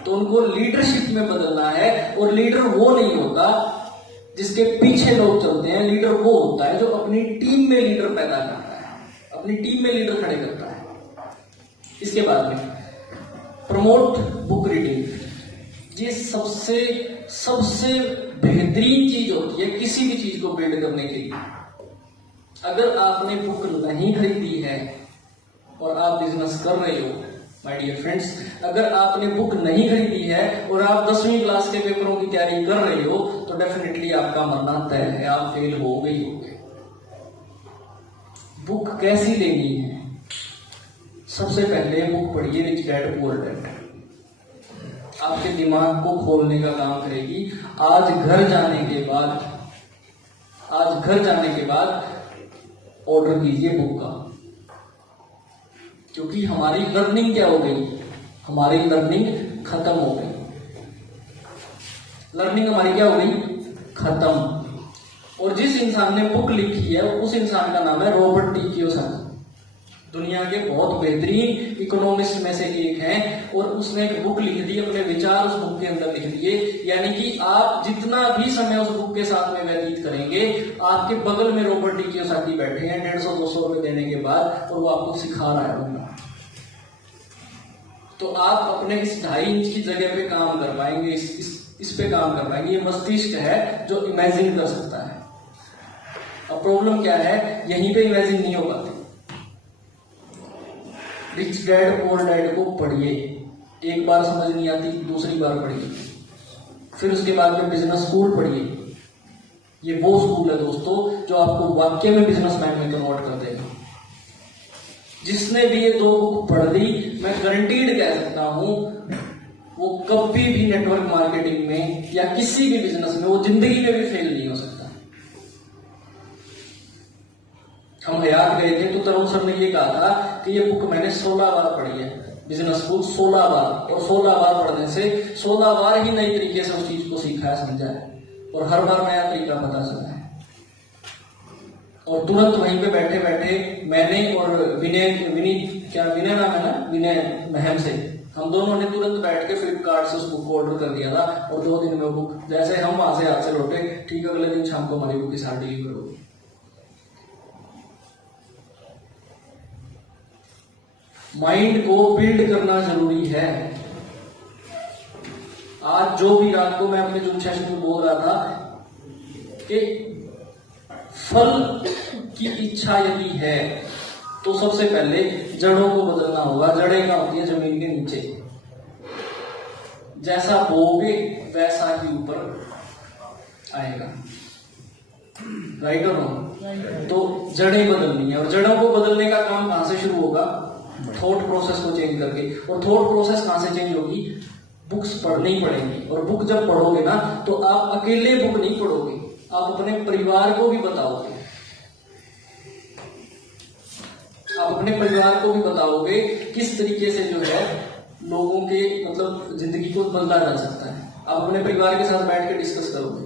तो उनको लीडरशिप में बदलना है। और लीडर वो नहीं होता जिसके पीछे लोग चलते हैं। लीडर वो होता है जो अपनी टीम में लीडर पैदा करता है, अपनी टीम में लीडर खड़े करता है। इसके बाद में प्रमोट बुक रीडिंग। ये सबसे बेहतरीन चीज होती है किसी भी चीज को बिल्ड करने के लिए। अगर आपने बुक नहीं खरीदी है और आप बिजनेस कर रहे हो, माय डियर फ्रेंड्स, अगर आपने बुक नहीं खरीदी है और आप 10वीं क्लास के पेपरों की तैयारी कर रहे हो तो डेफिनेटली आपका मरना तय है, आप फेल हो गई होंगे। बुक कैसी लेनी है? सबसे पहले बुक पढ़िए रिच डैड पुअर डैड। आपके दिमाग को खोलने का काम करेगी। आज घर जाने के बाद ऑर्डर कीजिए बुक का। क्योंकि हमारी लर्निंग क्या हो गई? हमारी लर्निंग खत्म हो गई। लर्निंग हमारी क्या हो गई? खत्म। और जिस इंसान ने बुक लिखी है उस इंसान का नाम है रॉबर्ट टी कियोसाकी। दुनिया के बहुत बेहतरीन इकोनॉमिस्ट में से एक हैं और उसने एक बुक लिख दी, अपने विचार उस बुक के अंदर लिख दिए। यानी कि आप जितना भी समय उस बुक के साथ में व्यतीत करेंगे, आपके बगल में रॉबर्ट टी कियोसाकी बैठे हैं 150-200 रुपए देने के बाद, और वो आपको सिखा रहा है। तो आप अपने इस 2.5 इंच की जगह पे काम कर पाएंगे, इस पे काम कर पाएंगे। ये मस्तिष्क है जो इमेजिन कर सकता है। अब प्रॉब्लम क्या है? यहीं पे इमेजिन नहीं हो पाती। रिच डैड पुअर डैड को पढ़िए, एक बार समझ नहीं आती दूसरी बार पढ़िए, फिर उसके बाद में बिजनेस स्कूल पढ़िए। ये वो स्कूल है दोस्तों जो आपको वाकई में बिजनेसमैन में कन्वर्ट कर देगा। जिसने भी ये 2 बुक पढ़ ली, मैं गारंटीड कह सकता हूं वो कभी भी नेटवर्क मार्केटिंग में या किसी भी बिजनेस में वो जिंदगी में भी फेल नहीं हो सकता। हम हयात गए थे तो तरुण सर ने ये कहा था कि ये बुक मैंने 16 बार पढ़ी है, बिजनेस स्कूल 16 बार, और 16 बार पढ़ने से 16 बार ही नई तरीके से उस चीज को सीखा है, समझा है, और हर बार नया तरीका पता चला है। और तुरंत वहीं पे बैठे बैठे मैंने और विनय नाम है ना, विनय महम से, हम दोनों ने तुरंत बैठ के फ्लिपकार्ट से उस बुक को ऑर्डर कर दिया था। और 2 दिन में बुक, जैसे हम वहां से हाथ से लौटे, ठीक अगले दिन शाम को हमारी बुक की साथ डिलीवर होगी। माइंड को बिल्ड करना जरूरी है। आज जो भी रात को मैं अपने जूम सेशन में बोल रहा था कि फल की इच्छा यदि है तो सबसे पहले जड़ों को बदलना होगा। जड़ें क्या होती है? जमीन के नीचे। जैसा बोओगे वैसा ही ऊपर आएगा, राइट और रॉन्ग? तो जड़ें बदलनी है, और जड़ों को बदलने का काम कहां से शुरू होगा? थॉट प्रोसेस को चेंज करके। और थॉट प्रोसेस कहां से चेंज होगी? बुक्स पढ़नी पड़ेंगी। और बुक जब पढ़ोगे ना तो आप अकेले बुक नहीं पढ़ोगे, आप अपने परिवार को भी बताओगे। आप अपने परिवार को भी बताओगे किस तरीके से जो है लोगों के मतलब जिंदगी को बदला जा सकता है। आप अपने परिवार के साथ बैठ के डिस्कस करोगे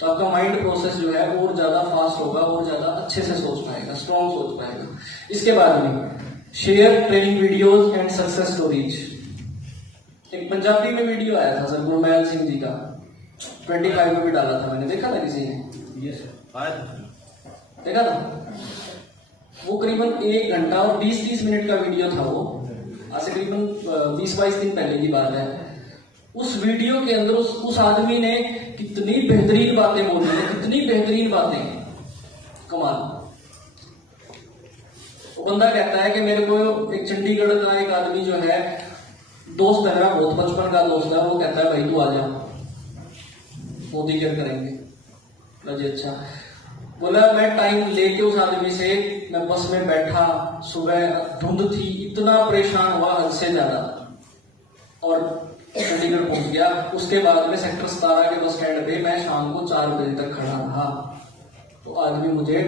तो आपका माइंड प्रोसेस जो है और ज्यादा फास्ट होगा, और ज्यादा अच्छे से सोच पाएगा, स्ट्रॉन्ग सोच पाएगा। इसके बाद में share training videos and success stories. एक पंजाबी में वीडियो आया था सर गुरमैल सिंह जी का, 25 में भी डाला था मैंने, देखा था किसी ने? यस आया था, देखा था? वो करीबन 1 घंटा और 20-30 मिनट का वीडियो था वो, आज से करीबन 20-22 दिन पहले की बात है। उस वीडियो के अंदर उस आदमी ने कितनी बेहतरीन बातें बोली है, कितनी बेहतरीन बातें, कमाल। वो बंदा कहता है कि मेरे को एक चंडीगढ़ का एक आदमी जो है, दोस्त है मेरा, बहुत बचपन का दोस्त है, वो कहता है भाई तू आ जा, मोदी केयर करेंगे। बोला जी अच्छा। बोला मैं टाइम लेके उस आदमी से, मैं बस में बैठा, सुबह धुंध थी, इतना परेशान हुआ हद से ज्यादा, और चंडीगढ़ पहुंच गया। उसके बाद में सेक्टर 17 के बस स्टैंड पे मैं शाम को 4 बजे तक खड़ा रहा। तो आदमी मुझे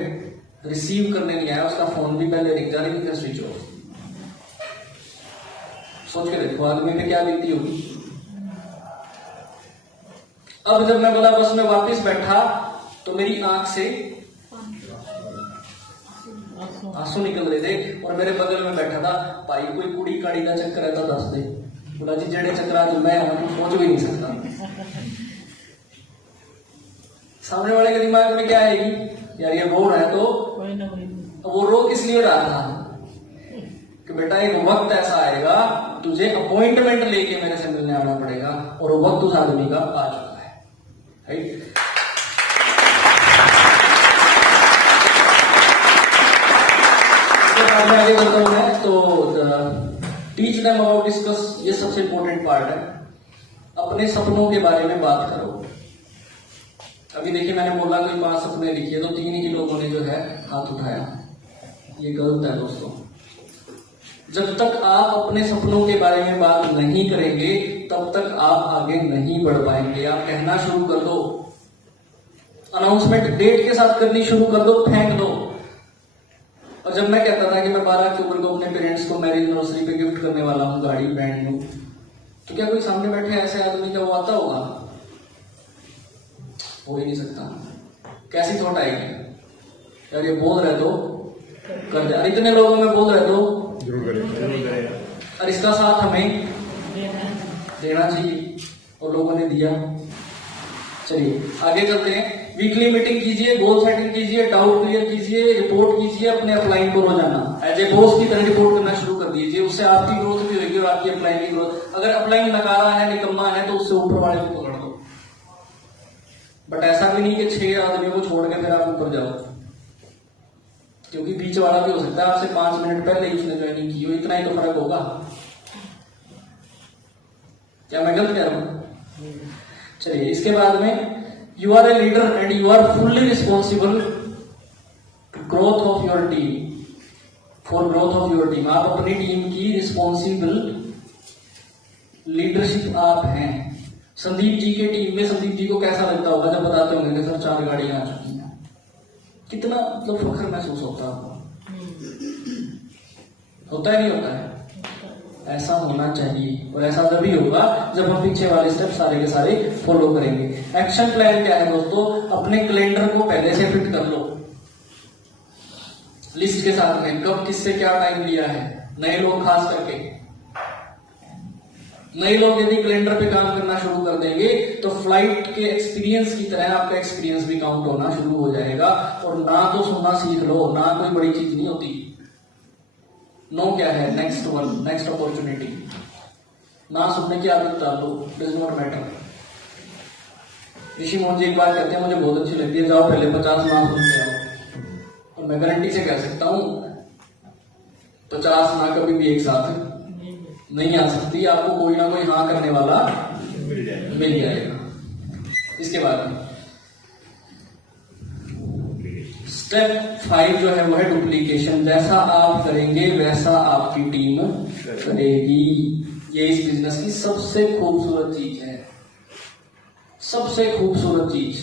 रिसीव करने नहीं आया, उसका फोन भी पहले रिंग जा रही थी, स्विच ऑफ। सोच के देखो आदमी पे क्या बीती होगी। अब जब मैं बोला बस में वापस बैठा तो मेरी आंख से आंसू निकल रहे थे, और मेरे बगल में बैठा था भाई, कोई कुड़ी काड़ी का चक्कर है तो दस दे। बोला जी जेड़े चक्कर जो मैं हूं सोच भी नहीं सकता। सामने वाले के दिमाग में क्या आएगी? यार ये रो रहा है तो वो रो किस लिए रहा था कि बेटा एक वक्त ऐसा आएगा तुझे अपॉइंटमेंट लेके मेरे से मिलने आना पड़ेगा, और वो वक्त उस आदमी का आ चुका है, राइट? आगे बढ़ता हूं मैं, तो टीच देम अबाउट डिस्कस, ये सबसे इंपॉर्टेंट पार्ट है। अपने सपनों के बारे में बात करो। अभी देखिए मैंने बोला कोई 5 सपने लिखिए, तो 3 ही लोगों ने जो है हाथ उठाया। ये गलत है दोस्तों। जब तक आप अपने सपनों के बारे में बात नहीं करेंगे तब तक आप आगे नहीं बढ़ पाएंगे। आप कहना शुरू कर दो, अनाउंसमेंट डेट के साथ करनी शुरू कर दो, फेंक दो। और जब मैं कहता था कि मैं 12 अक्टूबर को अपने पेरेंट्स को मैरिज एनिवर्सरी पे गिफ्ट करने वाला हूँ गाड़ी, ब्रांड न्यू, तो क्या कोई सामने बैठे ऐसे आदमी का वो आता होगा? हो ही नहीं सकता। कैसी थॉट आएगी? यार ये बोल रहे तो कर दे, इतने लोगों में बोल रहे तो जरूर करें, और इसका साथ हमें देना चाहिए, और लोगों ने दिया। चलिए आगे चलते हैं। वीकली मीटिंग कीजिए, गोल सेटिंग कीजिए, डाउट क्लियर कीजिए, रिपोर्ट कीजिए अपने अपलाइन को रोजाना। एज ए बॉस की तरह रिपोर्ट करना शुरू कर दीजिए, उससे आपकी ग्रोथ भी होगी और आपकी अपलाइन की ग्रोथ। अगर अपलाइन नकारा है, निकम्मा है, तो उससे ऊपर वाले को पकड़ दो। बट ऐसा भी नहीं कि 6 आदमियों को छोड़ के फिर आप ऊपर जाओ, क्योंकि बीच वाला भी हो सकता है आपसे 5 मिनट पहले ही उसने ज्वाइनिंग की हो, इतना ही तो फर्क होगा। क्या मैं गलत कह रहा हूं? चलिए इसके बाद में you are a leader and you are fully responsible growth of your team, for growth of your team. आप अपनी टीम की रिस्पॉन्सिबल लीडरशिप आप हैं। संदीप जी के टीम में संदीप जी को कैसा लगता होगा जब बताते होंगे कि सर 4 गाड़ियां आ चुकी हैं? कितना मतलब फख्र महसूस होता होता है, नहीं होता है? ऐसा होना चाहिए, और ऐसा तभी होगा जब हम पीछे वाले स्टेप सारे के सारे फॉलो करेंगे। एक्शन प्लान क्या है दोस्तों? अपने कैलेंडर को पहले से फिट कर लो। लिस्ट के साथ में कब किससे क्या टाइम लिया है। नए लोग खास करके, नए लोग यदि कैलेंडर पे काम करना शुरू कर देंगे तो फ्लाइट के एक्सपीरियंस की तरह आपका एक्सपीरियंस भी काउंट होना शुरू हो जाएगा। और ना तो सुनना सीख लो, ना कोई बड़ी चीज नहीं होती। नो क्या है, नेक्स्ट वन, नेक्स्ट अपॉर्चुनिटी। ना सुनने की आदत डाल लो, डज नॉट मैटर। ऋषि मोहन जी एक बात कहते हैं, मुझे बहुत अच्छी लगती है, जाओ पहले 50 ना सुन के आओ। और मैं गारंटी से कह सकता हूं 50 ना कभी भी एक साथ नहीं आ सकती। आपको कोई ना कोई हाँ करने वाला मिल जाएगा। इसके बाद में स्टेप 5 जो है वो है डुप्लीकेशन। जैसा आप करेंगे वैसा आपकी टीम करेगी। ये इस बिजनेस की सबसे खूबसूरत चीज है, सबसे खूबसूरत चीज।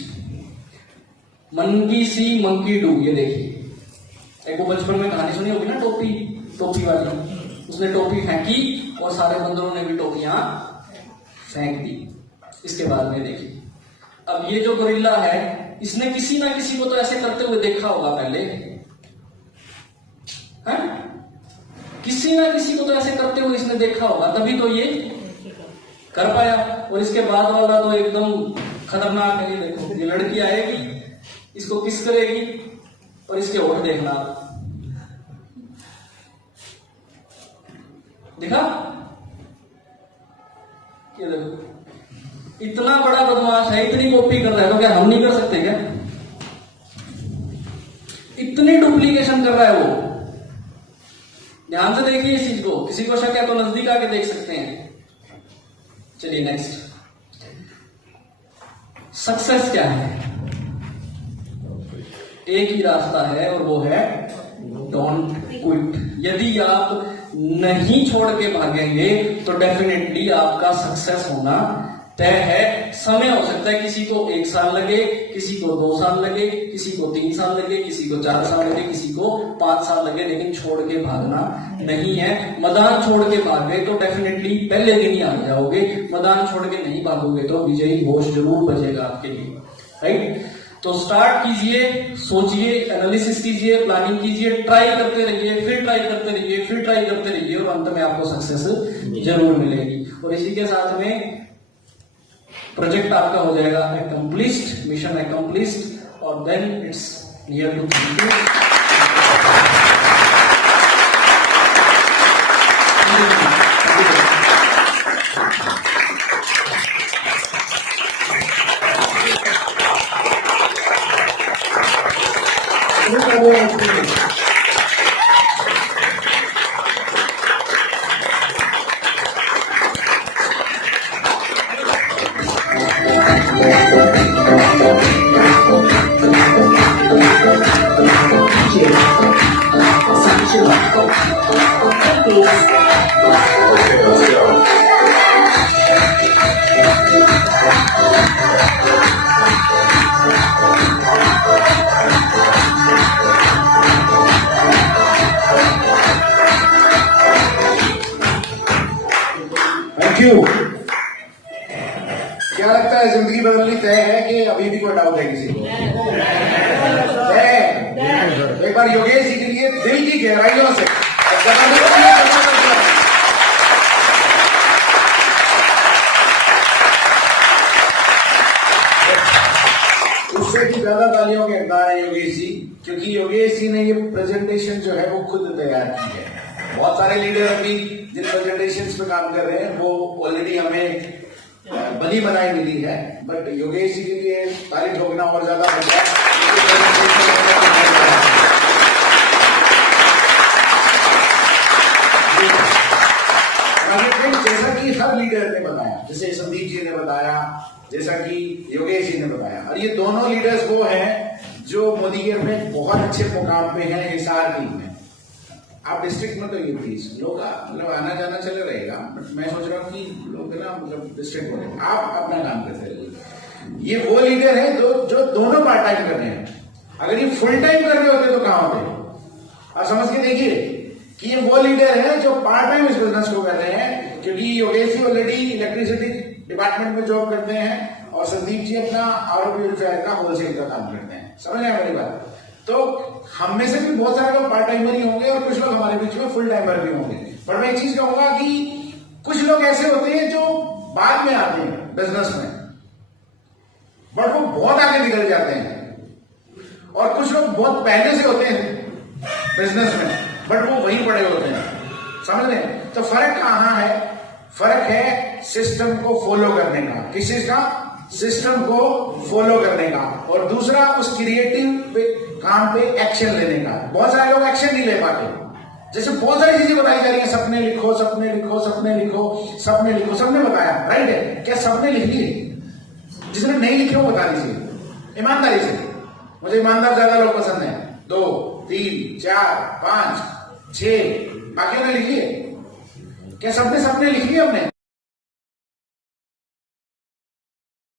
Monkey C monkey do. ये देखिए, एक वो बचपन में कहानी सुनी होगी ना, टोपी वाली। उसने टोपी फेंकी और सारे बंदरों ने भी टोपियां फेंक दी। इसके बाद में देखिए, अब ये जो गोरिल्ला है, इसने किसी ना किसी को तो ऐसे करते हुए देखा होगा पहले, है? किसी ना किसी को तो ऐसे करते हुए इसने देखा होगा, तभी तो ये कर पाया। और इसके बाद वाला तो एकदम खतरनाक है। ये देखो, ये लड़की आएगी, इसको किस करेगी और इसके होठ देखना, देखा? ये देखो, इतना बड़ा बदमाश है, इतनी कॉपी कर रहा है, तो क्या हम नहीं कर सकते क्या? इतनी डुप्लीकेशन कर रहा है वो। ध्यान से देखिए इस चीज को, किसी को शक है तो नजदीक आके देख सकते हैं। चलिए नेक्स्ट, सक्सेस क्या है? एक ही रास्ता है और वो है डोंट क्विट। यदि आप नहीं छोड़ के भागेंगे तो डेफिनेटली आपका सक्सेस होना तय है। समय हो सकता है किसी को 1 साल लगे, किसी को 2 साल लगे, किसी को 3 साल लगे, किसी को 4 साल लगे, किसी को 5 साल लगे, लेकिन छोड़ के भागना नहीं है। मैदान छोड़ के भाग गए तो डेफिनेटली पहले दिन ही आ जाओगे। मैदान छोड़ के नहीं भागोगे तो विजयी घोष जरूर बजेगा आपके लिए, राइट? तो स्टार्ट कीजिए, सोचिए, एनालिसिस कीजिए, प्लानिंग कीजिए, ट्राई करते रहिए, फिर ट्राई करते रहिए, फिर ट्राई करते रहिए, और अंत में आपको सक्सेस जरूर मिलेगी। और इसी के साथ में प्रोजेक्ट आपका हो जाएगा अकम्प्लिश्ड, मिशन अकम्प्लिश्ड, और देन इट्स नियर टू क्या लगता है, जिंदगी बदलनी तय है कि अभी भी कोई डाउट है किसी को? एक बार योगेश जी के लिए दिल की गहराइयों से उससे भी ज्यादा तालियों के हकदार है योगेश जी, क्योंकि योगेश जी ने ये प्रेजेंटेशन जो है वो खुद तैयार की है। बहुत सारे लीडर अभी जिन प्रेजेंटेशन पे काम कर रहे हैं वो ऑलरेडी हमें बनी बनाई मिली है, बट योगेश जी के लिए तारीफ ठोकना और ज्यादा होगा। जैसा कि हर लीडर ने बताया, जैसे संदीप जी ने बताया, जैसा कि योगेश जी ने बताया, और ये दोनों लीडर्स वो हैं जो मोदी केयर में बहुत अच्छे मुकाम पे हैं हिसार टीम में। आप डिस्ट्रिक्ट में तो ये प्लीज लोग मतलब आना जाना चले रहेगा, बट मैं सोच रहा हूँ कि लोग ना मतलब डिस्ट्रिक्ट हो, आप अपना काम करते रहिए। ये वो लीडर है जो दोनों पार्ट टाइम कर रहे हैं। अगर ये फुल टाइम कर रहे होते तो कहां होते? आप समझ के देखिए कि ये वो लीडर है जो पार्ट टाइम इस बिजनेस को कर रहे हैं, क्योंकि Yogesh ji already electricity department में जॉब करते हैं और संदीप जी अपना आरओ प्यूरिफायर का होलसेल का काम करते हैं। समझ आए मेरी बात? तो हम में से भी बहुत सारे लोग पार्ट टाइमर ही होंगे और कुछ लोग हमारे बीच में फुल टाइमर भी होंगे। पर मैं एक चीज कहूंगा कि कुछ लोग ऐसे होते हैं जो बाद में आते हैं बिजनेस में, बट वो बहुत आगे निकल जाते हैं, और कुछ लोग बहुत पहले से होते हैं बिजनेस में, बट वो वहीं पड़े होते हैं। समझ रहे हैं? तो फर्क कहां है? फर्क है सिस्टम को फॉलो करने का। किस चीज का? सिस्टम को फॉलो करने का। और दूसरा उस क्रिएटिव काम पे एक्शन लेने का। बहुत सारे लोग एक्शन नहीं ले पाते। जैसे बहुत सारी चीजें बताई जा रही है, सपने लिखो, सपने लिखो, सपने लिखो, सपने लिखो, सबने बताया, राइट है? क्या सबने लिख लिए? जिसने नहीं लिखे वो बता दीजिए ईमानदारी से। मुझे ईमानदार ज्यादा लोग पसंद है। 2, 3, 4, 5, 6 बाकी ने लिखिए। क्या सबने सपने लिख लिए हमने?